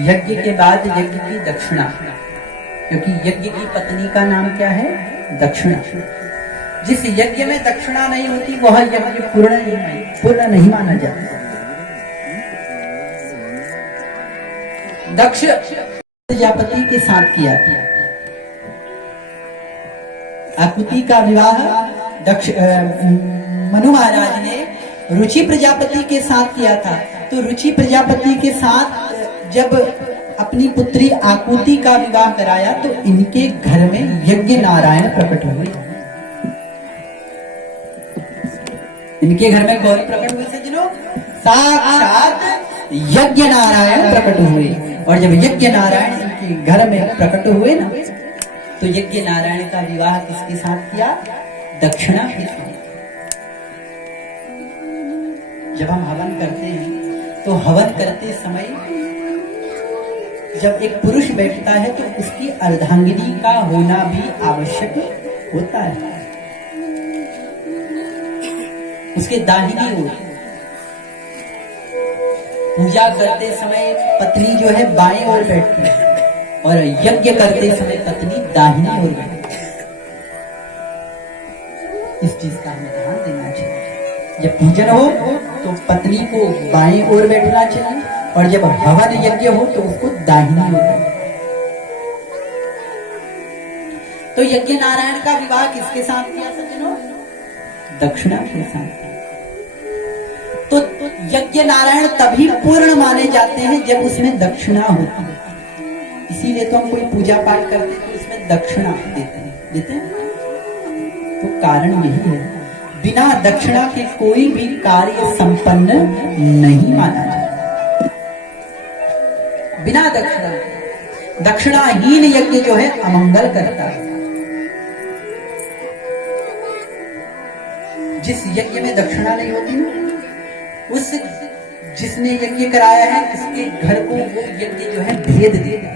यज्ञ के बाद यज्ञ की दक्षिणा, क्योंकि यज्ञ की पत्नी का नाम क्या है? दक्षिणा। जिस यज्ञ में दक्षिणा नहीं होती वह यज्ञ पूर्ण नहीं माना जाता। दक्ष प्रजापति के साथ किया था। आकुति का विवाह मनु महाराज ने रुचि प्रजापति के साथ किया था। तो रुचि प्रजापति के साथ जब अपनी पुत्री आकुति का विवाह कराया तो इनके घर में यज्ञ नारायण प्रकट हुए। इनके घर में कौन प्रकट हुए सज्जनों? साक्षात यज्ञ नारायण प्रकट हुए। और जब यज्ञ नारायण इनके घर में प्रकट हुए ना, तो यज्ञ नारायण का विवाह किसके साथ किया? दक्षिणा के साथ। जब हम हवन करते हैं तो हवन करते समय जब एक पुरुष बैठता है तो उसकी अर्धांगिनी का होना भी आवश्यक होता है। उसके दाहिनी ओर पूजा करते समय पत्नी जो है बाएं ओर बैठती है और यज्ञ करते समय पत्नी दाहिनी ओर बैठती है। इस चीज का हमें ध्यान देना चाहिए। जब पूजन हो तो पत्नी को बाएं ओर बैठना चाहिए और जब हवन यज्ञ हो तो उसको दाहिनी ओर बैठना। तो यज्ञ नारायण का विवाह किसके साथ किया सज्जनों? दक्षिणा के साथ। तो यज्ञ नारायण तभी पूर्ण माने जाते हैं जब उसमें दक्षिणा होती है। इसीलिए तो हम कोई पूजा पाठ करते हैं तो उसमें दक्षिणा देते हैं। तो कारण यही है, बिना दक्षिणा के कोई भी कार्य संपन्न नहीं माना जाता। बिना दक्षिणाहीन यज्ञ जो है अमंगल करता है। जिस यज्ञ में दक्षिणा नहीं होती उस जिसने यज्ञ कराया है उसके घर को वो यज्ञ जो है भेद देगा।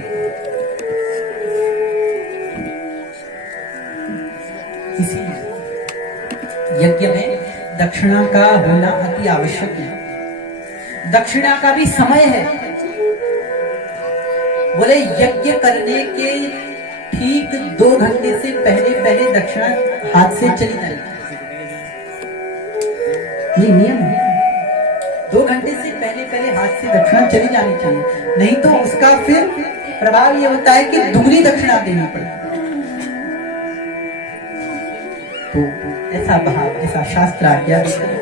इसीलिए यज्ञ में दक्षिणा का होना अति आवश्यक है। दक्षिणा का भी समय है। बोले यज्ञ करने के ठीक 2 घंटे से पहले दक्षिणा हाथ से चली जाएगी। ये नियम है। 2 घंटे से पहले हाथ से दक्षिणा चली जानी चाहिए, नहीं तो उसका फिर प्रभाव ये होता है कि दुगनी दक्षिणा देनी पड़ती। तो ऐसा भाव, ऐसा शास्त्र आज्ञा देता है।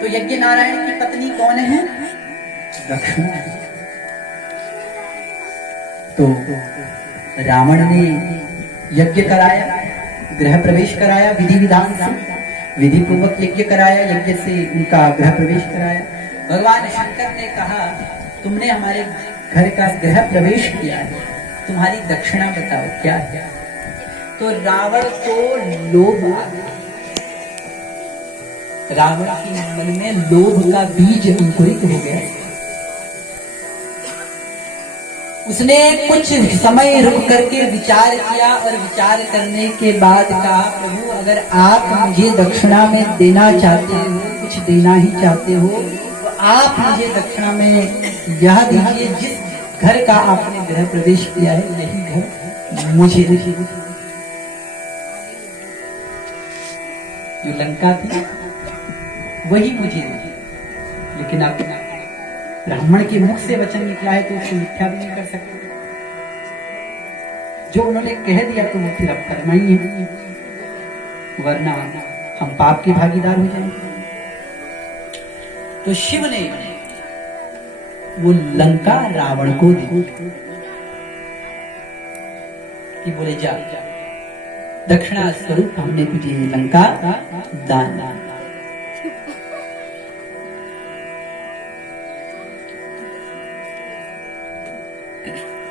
तो यज्ञ नारायण की पत्नी कौन है? दक्षिणा। तो रावण ने यज्ञ कराया, गृह प्रवेश कराया, विधि विधान से विधि पूर्वक यज्ञ कराया, यज्ञ से उनका गृह प्रवेश कराया। भगवान शंकर ने कहा तुमने हमारे घर का गृह प्रवेश किया है, तुम्हारी दक्षिणा बताओ क्या है? तो रावण को लोभ आ गया। रावण के मन में लोभ का बीज अंकुरित हो गया। उसने कुछ समय रुक करके विचार किया और विचार करने के बाद कहा प्रभु अगर आप मुझे दक्षिणा में देना चाहते हो, कुछ देना ही चाहते हो, तो आप मुझे दक्षिणा में यह दीजिए जिस घर का आपने गृह प्रवेश किया है यही घर मुझे दीजिए। जो लंका थी वही मुझे दीजिए। लेकिन आप ब्राह्मण के मुख से वचन निकला है तो उसको मिथ्या भी नहीं कर सकते। जो उन्होंने कह दिया तो वो फिर अब करना ही है, वरना हम पाप के भागीदार हो जाएंगे। तो शिव ने वो लंका रावण को दी कि बोले जा दक्षिणा स्वरूप हमने तुझे लंका दान।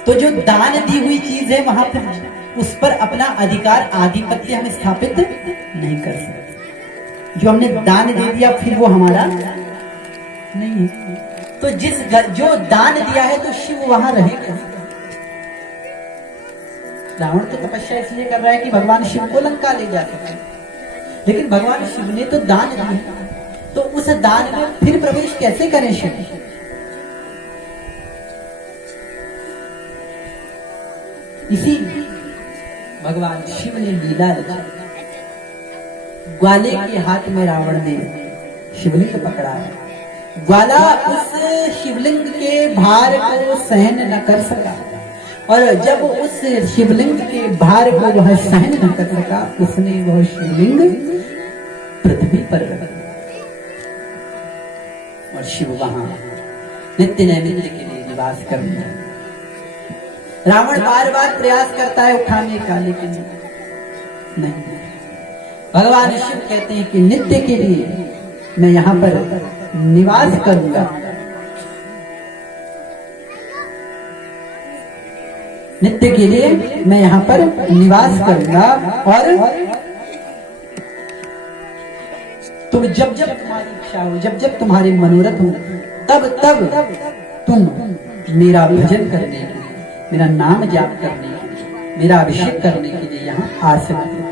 तो जो दान दी हुई चीज है वहां पर उस पर अपना अधिकार आधिपत्य हम स्थापित नहीं कर सकते। जो हमने दान दे दिया फिर वो हमारा नहीं है। तो जो दान दिया है तो शिव वहां रहेगा। रावण तो तपस्या इसलिए कर रहा है कि भगवान शिव को लंका ले जा सके। लेकिन भगवान शिव ने तो दान दिया, तो उस दान में फिर प्रवेश कैसे करें शिव? इसी भगवान शिव ने लीला रची। ग्वाले के हाथ में रावण ने शिवलिंग पकड़ा है। ग्वाला उस शिवलिंग के भार को सहन न कर सका, और जब उस शिवलिंग के भार को वह सहन न कर सका, उसने वह शिवलिंग पृथ्वी पर रख दिया और शिव वहां नित्य नैमित्य के लिए निवास कर दिया। रावण बार बार प्रयास करता है उठाने का, लेकिन नहीं। भगवान शिव कहते हैं कि नित्य के लिए मैं यहाँ पर निवास करूंगा। नित्य के लिए मैं यहाँ पर निवास करूंगा, और तुम जब जब तुम्हारी इच्छा हो, जब जब तुम्हारे मनोरथ हो, तब तब तुम मेरा भजन करने के लिए, मेरा नाम जाप करने के लिए, मेरा अभिषेक करने के लिए यहाँ आ सकते हो।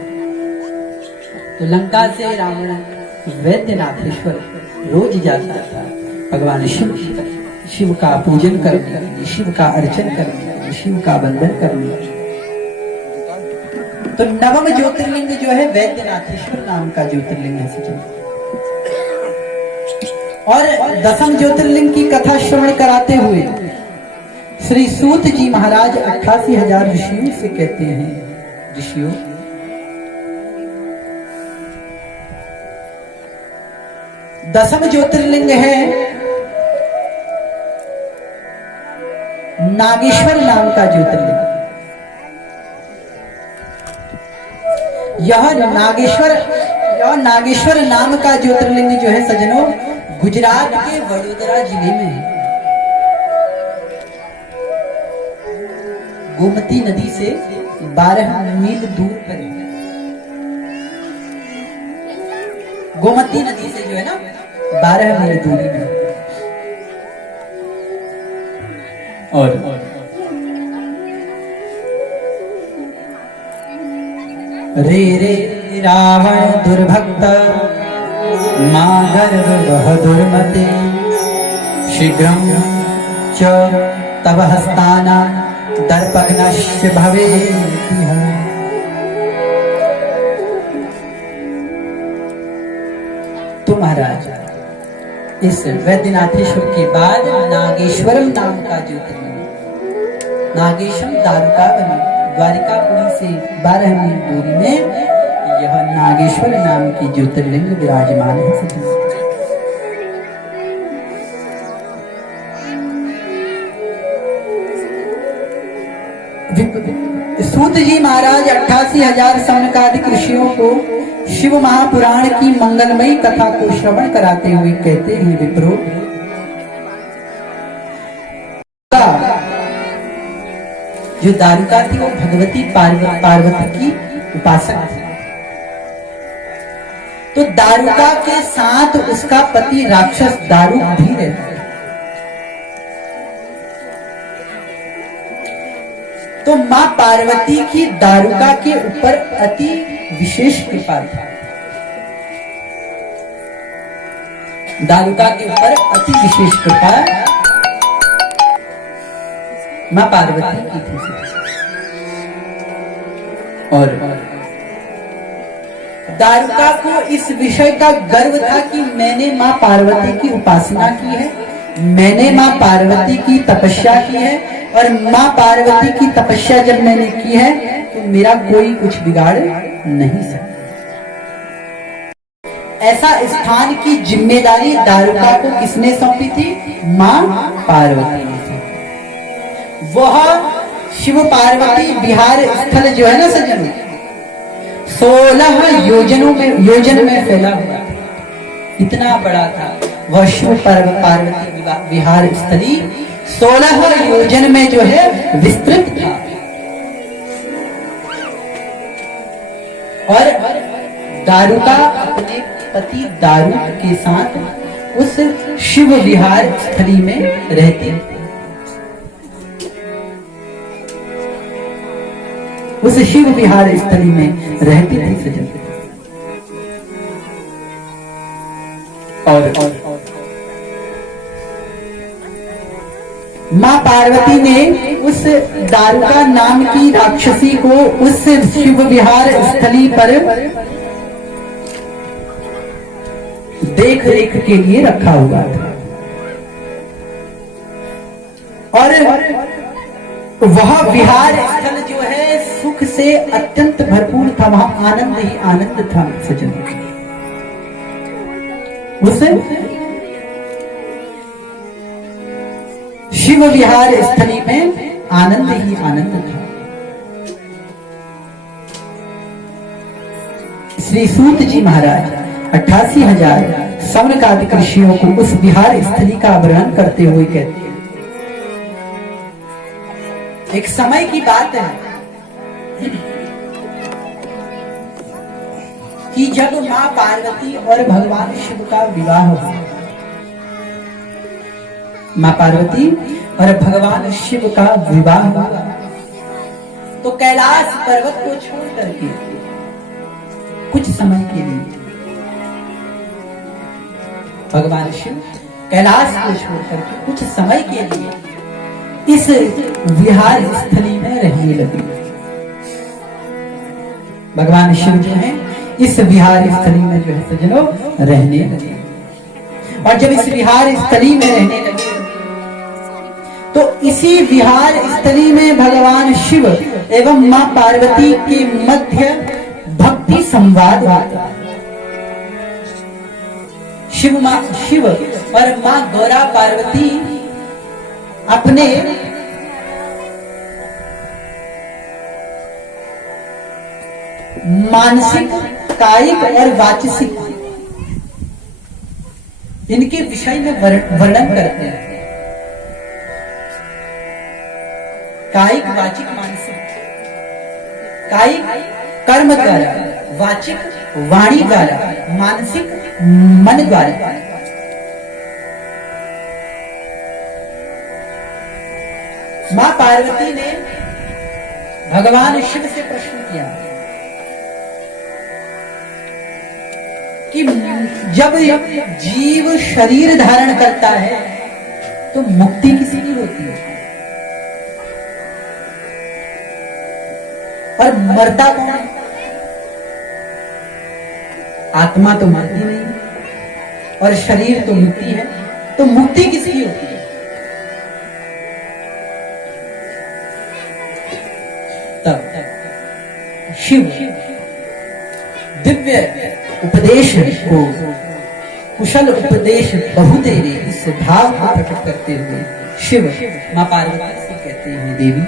तो लंका से रावण वैद्यनाथेश्वर रोज जाता था भगवान शिव का पूजन करने के लिए, शिव का अर्चन करने के लिए, शिव का वंदन करने के लिए। तो नवम ज्योतिर्लिंग जो है वैद्यनाथेश्वर नाम का ज्योतिर्लिंग है सचिन। और दसम ज्योतिर्लिंग की कथा श्रवण कराते हुए श्री सूत जी महाराज 88,000 ऋषियों से कहते हैं, ऋषियों दसम ज्योतिर्लिंग है नागेश्वर नाम का ज्योतिर्लिंग। यह नागेश्वर नाम का ज्योतिर्लिंग जो है सज्जनों, गुजरात के वडोदरा जिले में है। गोमती नदी से 12 मील दूर पर है। गोमती नदी से जो है ना 12 मील दूरी में। और रे रे रावण दुर्भक्त मां गर्भ वह दुर्मते, शीघ्रं च तव हस्ताना दर्पघ्नश्च भवेत्। तो महाराज इस वैद्यनाथेश्वर के बाद नागेश्वरम नाम का ज्योतिर्लिंग, नागेशम द्वारकावनी, द्वारिकापुरी से 12 मील दूरी में यह नागेश्वर नाम की ज्योतिर्लिंग विराजमान है। सूत जी महाराज 88,000 सनकादिक ऋषियों को शिव महापुराण की मंगलमयी कथा को श्रवण कराते हुए कहते हैं, विप्रो जो दारुका थी वो भगवती पार्वती की उपासक थी। तो दारुका के साथ उसका पति राक्षस दारुक भी रहता है। तो मां पार्वती की दारुका के ऊपर अति विशेष कृपा थी। दारुका के ऊपर अति विशेष कृपा मां पार्वती की थी। और दारुका को इस विषय का गर्व था कि मैंने मां पार्वती की उपासना की है, मैंने मां पार्वती की तपस्या की है, और मां पार्वती की तपस्या जब मैंने की है तो मेरा कोई कुछ बिगाड़ नहीं सकता। ऐसा स्थान की जिम्मेदारी दारुका को किसने सौंपी थी? मां पार्वती ने सौंपी। वह शिव पार्वती विहार स्थल जो है ना सज्जनों, 16 योजन में फैला हुआ था। इतना बड़ा था वह शिव पार्वती विहार स्थली, 16 योजन में जो है विस्तृत था। और दारुका अपने पति दारुक के साथ उस शिव विहार स्थली में रहती, उस शिव विहार स्थली में रहती थी सजन। और मां पार्वती ने उस दारुका नाम की राक्षसी को उस शिव विहार स्थली पर देख रेख के लिए रखा हुआ था और वह विहार स्थल जो है सुख से अत्यंत भरपूर था। वहां आनंद ही आनंद था सज्जन। उस शिव विहार स्थली में आनंद ही आनंद था। श्री सूत जी महाराज 88,000 सौनकादिक ऋषियों को उस विहार स्थली का वर्णन करते हुए कहते हैं, एक समय की बात है कि जब मां पार्वती और भगवान शिव का विवाह हुआ, मां पार्वती और भगवान शिव का विवाह हुआ, तो कैलाश पर्वत को छोड़ करके कुछ समय के लिए भगवान शिव कैलाश को छोड़ करके कुछ समय के लिए इस विहार स्थली में रहने लगे। भगवान शिव जो है इस विहार स्थली में जो है सज्जनों रहने लगे। और जब इस विहार स्थली में रहने लगे तो इसी विहार स्थली में भगवान शिव एवं मां पार्वती के मध्य भक्ति संवाद होता। शिव और मां गौरा पार्वती अपने मानसिक, कायिक और वाचिक इनके विषय में वर्णन करते हैं। कायिक, वाचिक, मानसिक। कायिक कर्म द्वारा, वाचिक वाणी द्वारा, मानसिक मन द्वारा। मां पार्वती ने भगवान शिव से प्रश्न किया कि जब जीव शरीर धारण करता है तो मुक्ति किसकी होती है और मरता कौन है? आत्मा तो मरती नहीं और शरीर तो मुक्ति है, तो मुक्ति किसकी होती है? तब शिव दिव्य उपदेश को, कुशल उपदेश बहुतेरे, इस भाव को प्रकट करते हुए शिव मां पार्वती से कहते हैं, देवी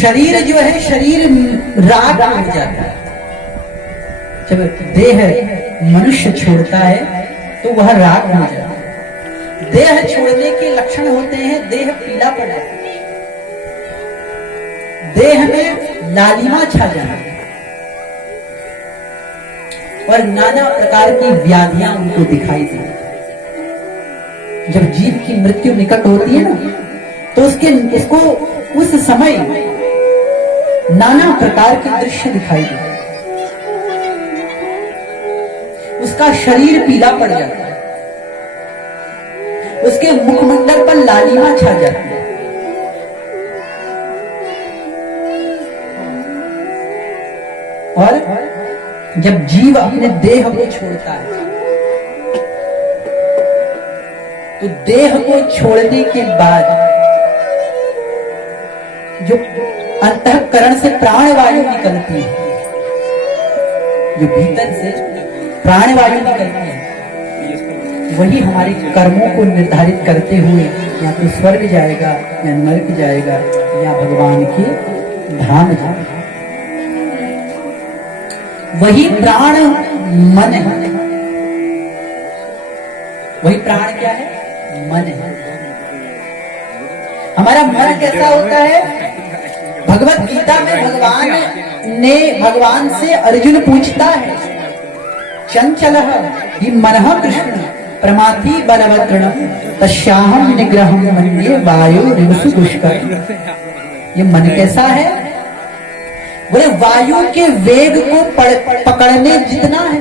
शरीर जो है, शरीर राग हो जाता है। जब देह मनुष्य छोड़ता है तो वह राग हो जाता है। देह छोड़ने के लक्षण होते हैं, देह पीला पड़ जाता है, देह में लालिमा छा जाना और नाना प्रकार की व्याधियां उनको दिखाई देती। जब जीव की मृत्यु निकट होती है ना, तो उसको उस समय नाना प्रकार के दृश्य दिखाई देते। उसका शरीर पीला पड़ जाता है, उसके मुखमंडल पर लालिमा छा जाती है और जब जीव अपने देह को छोड़ता है तो देह को छोड़ने के बाद जो अंतःकरण से प्राणवायु निकलती है, जो भीतर से प्राणवायु निकलती है, वही हमारे कर्मों को निर्धारित करते हुए या तो स्वर्ग जाएगा या नरक जाएगा या भगवान के धाम जाएगा। वही प्राण मन है। वही प्राण क्या है? मन है। हमारा मन कैसा होता है? भगवत गीता में भगवान से अर्जुन पूछता है, चंचलः हि मनः कृष्ण प्रमाथि बलवत्रणम् तस्याहं निग्रहं मन्ये वायुरिव दुष्करम्। ये मन कैसा है? बोले वायु के वेग को पकड़ने जितना है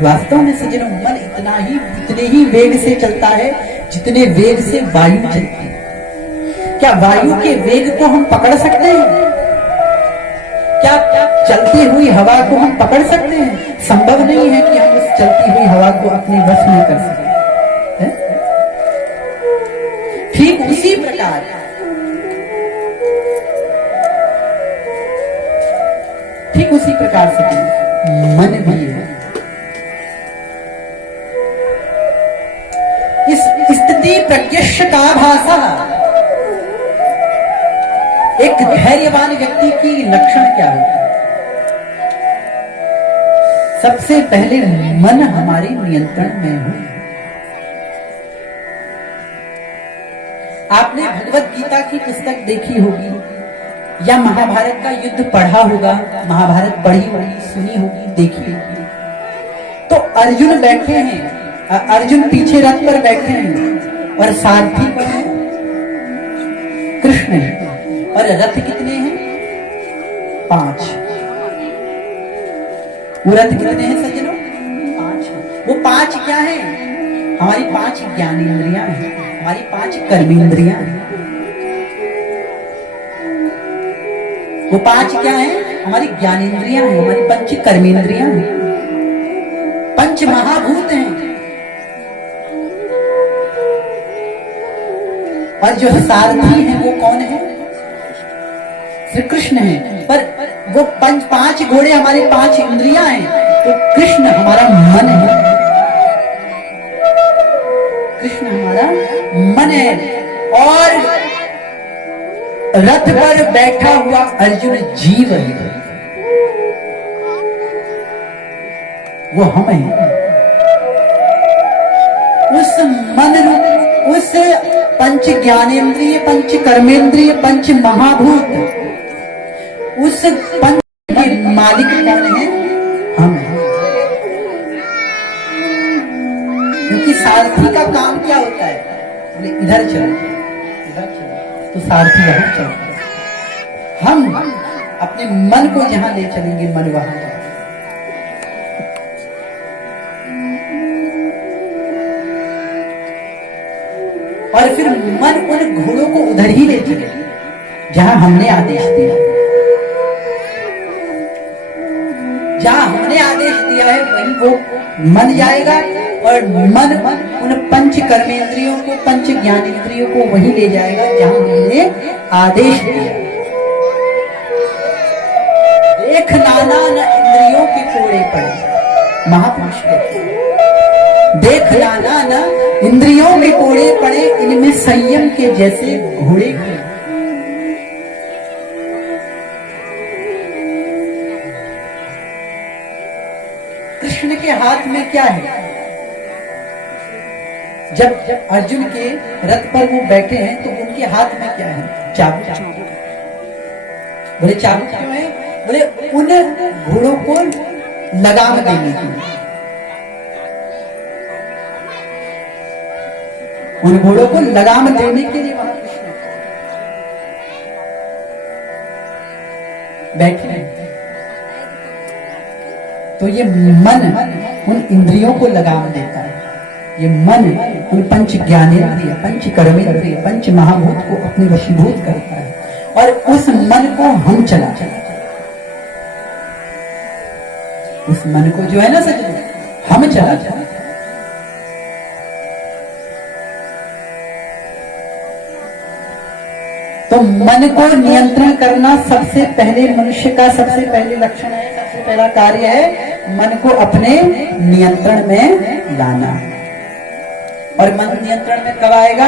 वास्तव में सज्जनों, मन इतने ही वेग से चलता है जितने वेग से वायु चलती है। क्या वायु के वेग को हम पकड़ सकते हैं? क्या चलती हुई हवा को हम पकड़ सकते हैं? संभव नहीं है कि हम उस चलती हुई हवा को अपने वश में कर सकें। ठीक उसी प्रकार से मन भी है। इस स्थिति प्रज्ञश का भाषा एक धैर्यवान व्यक्ति की लक्षण क्या होता है? सबसे पहले मन हमारे नियंत्रण में हो। आपने भगवत गीता की पुस्तक देखी होगी या महाभारत का युद्ध पढ़ा होगा, महाभारत पढ़ी होगी, सुनी होगी, देखी होगी। तो अर्जुन बैठे हैं, अर्जुन पीछे रथ पर बैठे हैं और सारथी कौन है? कृष्ण है। और रथ कितने हैं? 5। वो रथ कितने हैं सज्जनों? 5। वो 5 क्या है? हमारी 5 ज्ञानेंद्रियां हैं, हमारी 5 कर्मेंद्रियां हैं। वो 5 क्या है? हमारी ज्ञानेंद्रियां हैं, हमारी 5 कर्मेंद्रियां हैं, 5 महाभूत हैं। और जो सारथी है वो कौन है? श्री कृष्ण है। पर वो 5 घोड़े हमारे 5 इंद्रियां हैं, तो कृष्ण हमारा मन है। कृष्ण हमारा मन है। और रथ पर बैठा हुआ अर्जुन जीव है, वो हम हैं। उस मन रूप, उस 5 ज्ञानेंद्रिय, 5 कर्मेंद्रिय, 5 महाभूत, उस 5 के मालिक कौन है? हम हैं। क्योंकि सारथी का काम क्या होता है? इधर चलो, इधर चलो, तो सारथी वहां चलता है। हम अपने मन को जहां ले चलेंगे, मन वहां जाएगा। और फिर मन उन घोड़ों को उधर ही ले चलेगा जहां हमने आदेश दिया। जहां हमने आदेश दिया है वहीं वो मन जाएगा। और मन उन 5 कर्मेंद्रियों को, 5 ज्ञानेंद्रियों को वहीं ले जाएगा जहां हमने आदेश दिया। देख नाना न इंद्रियों के कोड़े पड़े, महापुरुष कहते हैं। देख नाना न इंद्रियों के कोड़े पड़े, इनमें संयम के जैसे घोड़े खड़े। कृष्ण के हाथ में क्या है? जब अर्जुन के रथ पर वो बैठे हैं तो उनके हाथ में क्या है? चाबुक। बोले चाबुक क्यों है? बोले उन घोड़ों को लगाम देने के लिए, उन घोड़ों को लगाम देने के लिए वहां कृष्ण बैठे हैं। तो ये मन उन इंद्रियों को लगाम देता है। ये मन उन 5 ज्ञानेंद्रिय, 5 कर्मेंद्रिय, 5 महाभूत को अपने वशीभूत करता है। और उस मन को हम चलाते हैं। उस मन को जो है ना सज्जनों, हम चलाते हैं। तो मन को नियंत्रण करना सबसे पहले मनुष्य का सबसे पहले लक्षण है, सबसे पहला कार्य है मन को अपने नियंत्रण में लाना। और मन नियंत्रण में कब आएगा?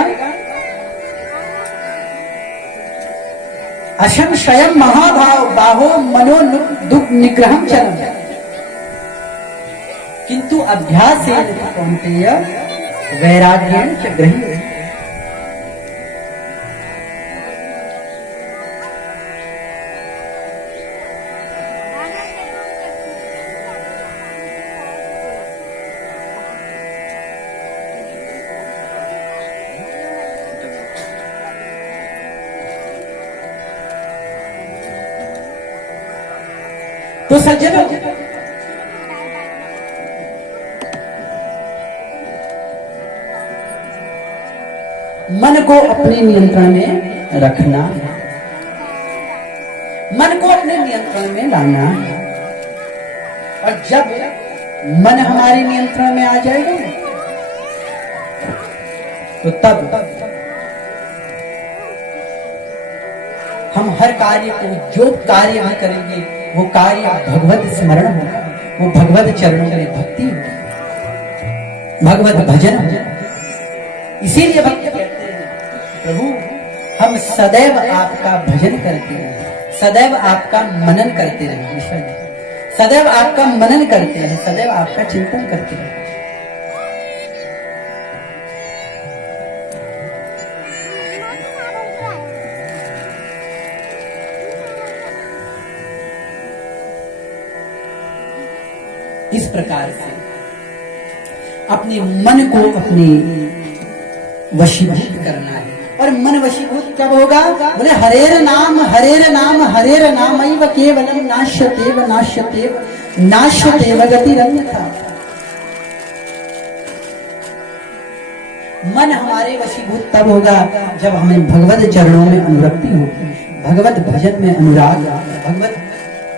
असंशयम महाभाव बाहो मनो दुख निग्रहम चलम, किंतु अभ्यास कौन्तेय वैराग्येण च गृह्यते। तो सज्जनों, मन को अपने नियंत्रण में रखना, मन को अपने नियंत्रण में लाना। और जब मन हमारे नियंत्रण में आ जाएगा तो तब हम हर कार्य को, जो कार्य हम करेंगे वो कार्य भगवत स्मरण होगा, वो भगवत चरणों में भक्ति होगी, भगवत भजन होगा। इसीलिए भक्त कहते हैं प्रभु हम सदैव आपका भजन करते हैं, सदैव आपका मनन करते रहे, ईश्वर जी सदैव आपका मनन करते हैं, सदैव आपका चिंतन करते रहे। इस प्रकार से अपने मन को अपने वशीभूत करना है। और मन वशीभूत कब होगा? बोले हरेर नाम हरेर नाम हरेर नामैव केवलम नाश्यतेव नाश्यतेव नाश्यतेव गतिरन्यथा। मन हमारे वशीभूत तब होगा जब हमें भगवत चरणों में अनुरक्ति होगी, भगवत भजन में अनुराग, भगवत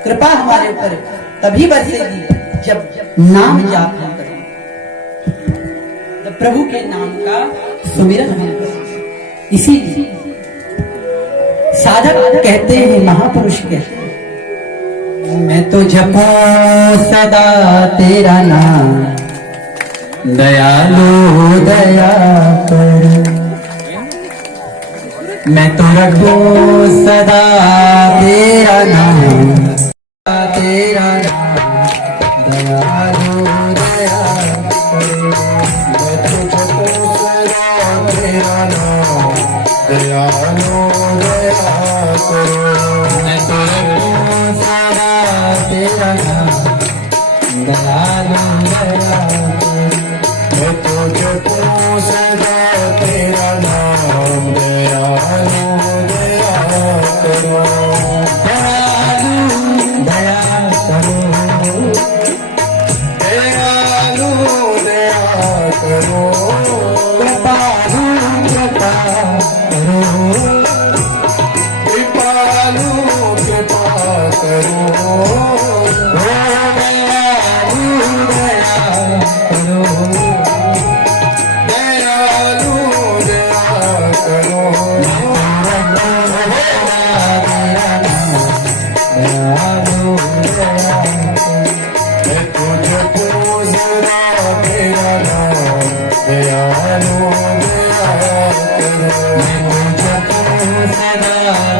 कृपा हमारे ऊपर तभी बरसेगी जब नाम जाप हम करें, जब प्रभु के नाम का सुमिरन हम करें। इसीलिए साधक कहते हैं, महापुरुष कहते हैं, मैं तो जपूं सदा तेरा नाम, दयालु दया कर। मैं तो रखूं सदा तेरा नाम, तेरा नाम, दयालु दया कर। मैं तो जपूं सदा तेरा नाम, दयालु दया कर। मैं तो रखूं सदा तेरा नाम, दयालु दया कर। मैं तो जपूं सदा तेरा नाम, दयालु दया करो, दयालु दया करो, दयालु दया करो, कृपालु कृपा करो, कृपालु कृपा करो, दयालु दया करो, दयालु दया करो। मैं तुझे पूजना तेरा नाम, दयालु दया करो। मैं तुझे पूजना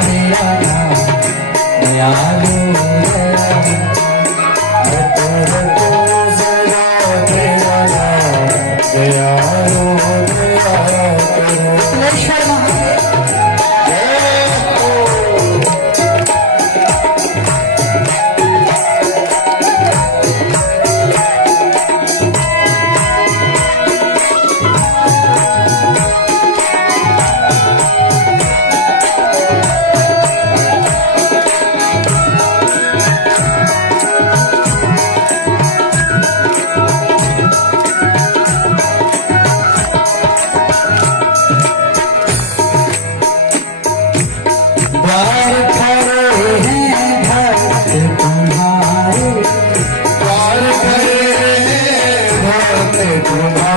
तेरा नाम, दयालु दया। मैं तुझे पूजना तेरा नाम, दयालु दया करो। तुम्हारे